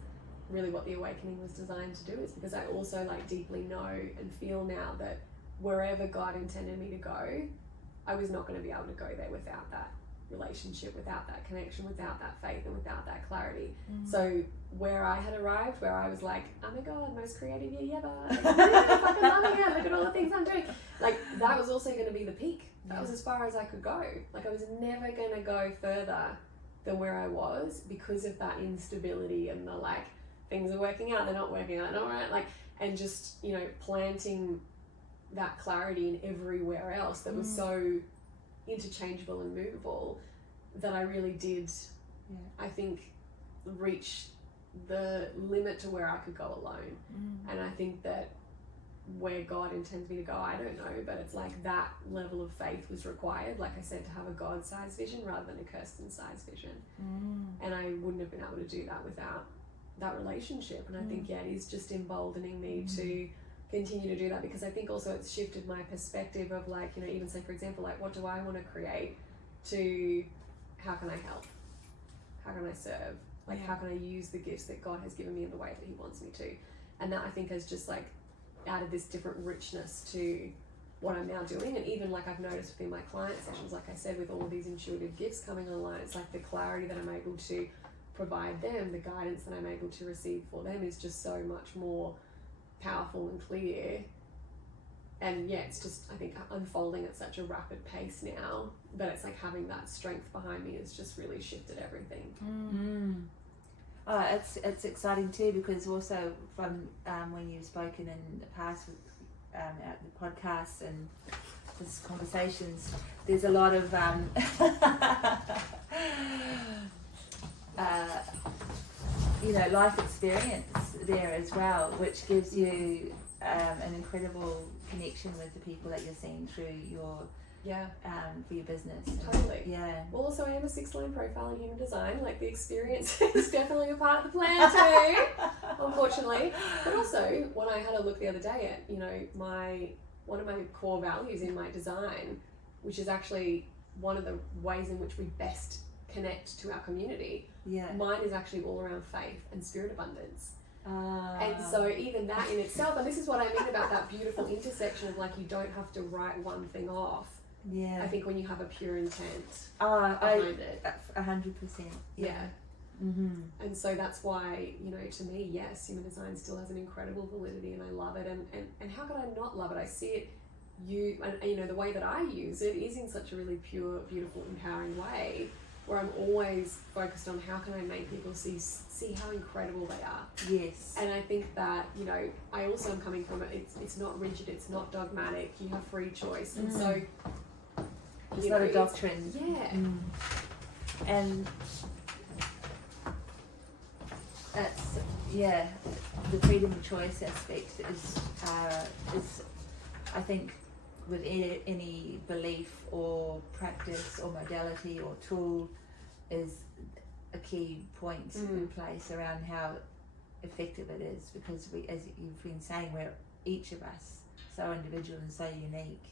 really what the awakening was designed to do, is because I also, like, deeply know and feel now that wherever God intended me to go, I was not going to be able to go there without that relationship, without that connection, without that faith, and without that clarity. So where I had arrived, where I was like, oh my God, most creative year ever, like, I'm really fucking loving it, look at all the things I'm doing, like, that was also going to be the peak. That was as far as I could go. Like, I was never going to go further than where I was, because of that instability and the, like, things are working out, they're not working out, all right, like, and just, you know, planting that clarity in everywhere else that was so interchangeable and movable, that I really did, I think, reach the limit to where I could go alone. And I think that where God intends me to go, I don't know, but it's like that level of faith was required, like I said, to have a God-sized vision rather than a Kirsten-sized vision. And I wouldn't have been able to do that without that relationship. And I think, it is just emboldening me to continue to do that, because I think also it's shifted my perspective of, like, you know, even say, for example, like, what do I want to create, to how can I help, how can I serve, like, how can I use the gifts that God has given me in the way that he wants me to. And that, I think, has just, like, added this different richness to what I'm now doing. And even, like, I've noticed within my client sessions, like I said, with all of these intuitive gifts coming online, it's like the clarity that I'm able to provide them, the guidance that I'm able to receive for them, is just so much more powerful and clear. And it's just, I think, unfolding at such a rapid pace now, but it's like having that strength behind me has just really shifted everything. Oh, it's exciting too, because also from when you've spoken in the past with, at the podcast and these conversations, there's a lot of you know, life experience there as well, which gives you an incredible connection with the people that you're seeing through your for your business. Totally. Yeah. Well, also, I am a 6-line profile in human design. Like, the experience is definitely a part of the plan too, unfortunately. But also, when I had a look the other day at, you know, one of my core values in my design, which is actually one of the ways in which we best connect to our community. Mine is actually all around faith and spirit abundance. And so even that in itself, and this is what I mean about that beautiful intersection of, like, you don't have to write one thing off. I think when you have a pure intent behind it. 100%. And so that's why, you know, to me, yes, human design still has an incredible validity, and I love it. And how could I not love it? I see it, you know, the way that I use it is in such a really pure, beautiful, empowering way, where I'm always focused on how can I make people see how incredible they are. Yes. And I think that, you know, I also am coming from it, it's not rigid, it's not dogmatic, you have free choice. And so it's not a doctrine. And that's the freedom of choice aspect is I think with any belief or practice or modality or tool is a key point in place around how effective it is, because we, as you've been saying, we're each of us so individual and so unique,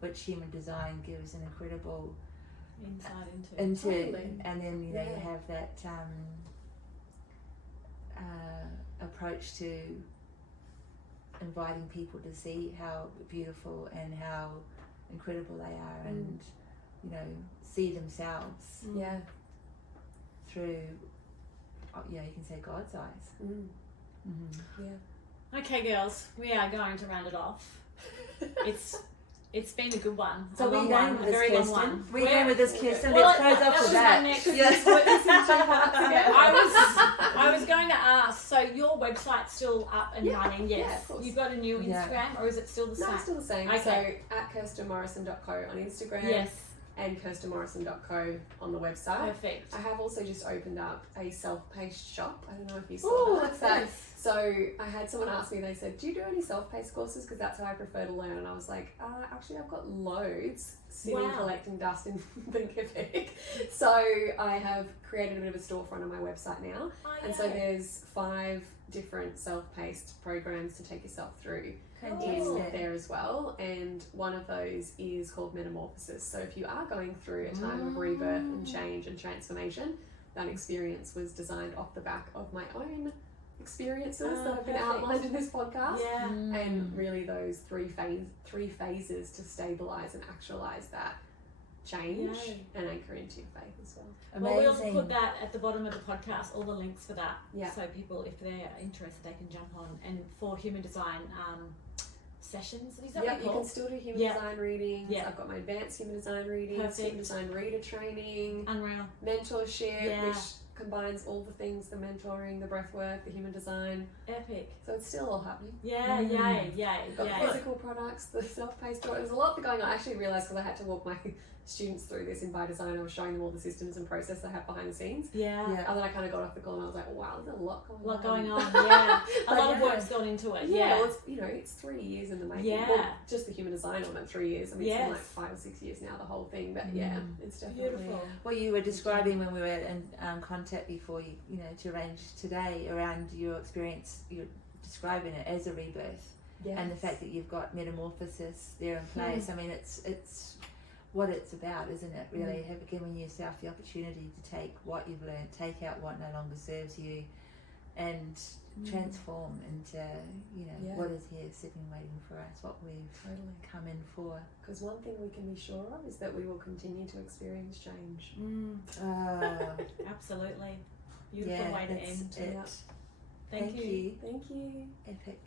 which human design gives an incredible insight into. Totally. And then you know you have that approach to inviting people to see how beautiful and how incredible they are, and you know, see themselves through, you know, you can say God's eyes. Okay, girls, we are going to round it off. It's been a good one. So a long we're going one, with a this, very long Kirsten. one. We're going with this, Kirsten. Well, Let's close that off was with my that. next- Yes. I was going to ask, so your website's still up and running, yes? Yeah, of course. You've got a new Instagram, or is it still the same? No, it's still the same. Okay. So at KirstenMorrison.co on Instagram. Yes. And KirstenMorrison.co on the website. Perfect. I have also just opened up a self-paced shop. I don't know if you saw Oh, that. what's that? So I had someone ask me, they said, do you do any self-paced courses? Because that's how I prefer to learn. And I was like, actually, I've got loads sitting collecting dust in Thinkific. So I have created a bit of a storefront on my website now. And so there's 5 different self-paced programs to take yourself through in there as well. And one of those is called Metamorphosis. So if you are going through a time of rebirth and change and transformation, that experience was designed off the back of my own experiences that have been outlined in this podcast, and really those three phases to stabilize and actualize that change and anchor into your faith as well. Amazing. Well, we'll put that at the bottom of the podcast, all the links for that, Yeah. so people, if they're interested, they can jump on. And for human design sessions, is that what You you can still do human design readings. I've got my advanced human design readings, human design reader training, Unreal. mentorship, which combines all the things, the mentoring, the breath work, the human design. Epic. So it's still all happening. Yay. We've got physical products, the self-paced products. There's a lot going on. I actually realised because I had to walk my students through this in By Design. I was showing them all the systems and process I have behind the scenes. And then I kind of got off the call and I was like, oh, wow, there's a lot going on. A lot of work's gone into it. Well, it's, you know, it's 3 years in the making. Well, just the human design on it, 3 years. I mean, it's been like 5 or 6 years now, the whole thing. But it's definitely beautiful. What you were describing when we were in contact before, you know, to arrange today around your experience, you're describing it as a rebirth, and the fact that you've got metamorphosis there in place. I mean, it's what it's about, isn't it? Really, have given yourself the opportunity to take what you've learned, take out what no longer serves you, and transform into, you know, what is here sitting waiting for us, what we've come in for. Because one thing we can be sure of is that we will continue to experience change. Absolutely. Beautiful way to end. It. Thank you. Thank you. Epic.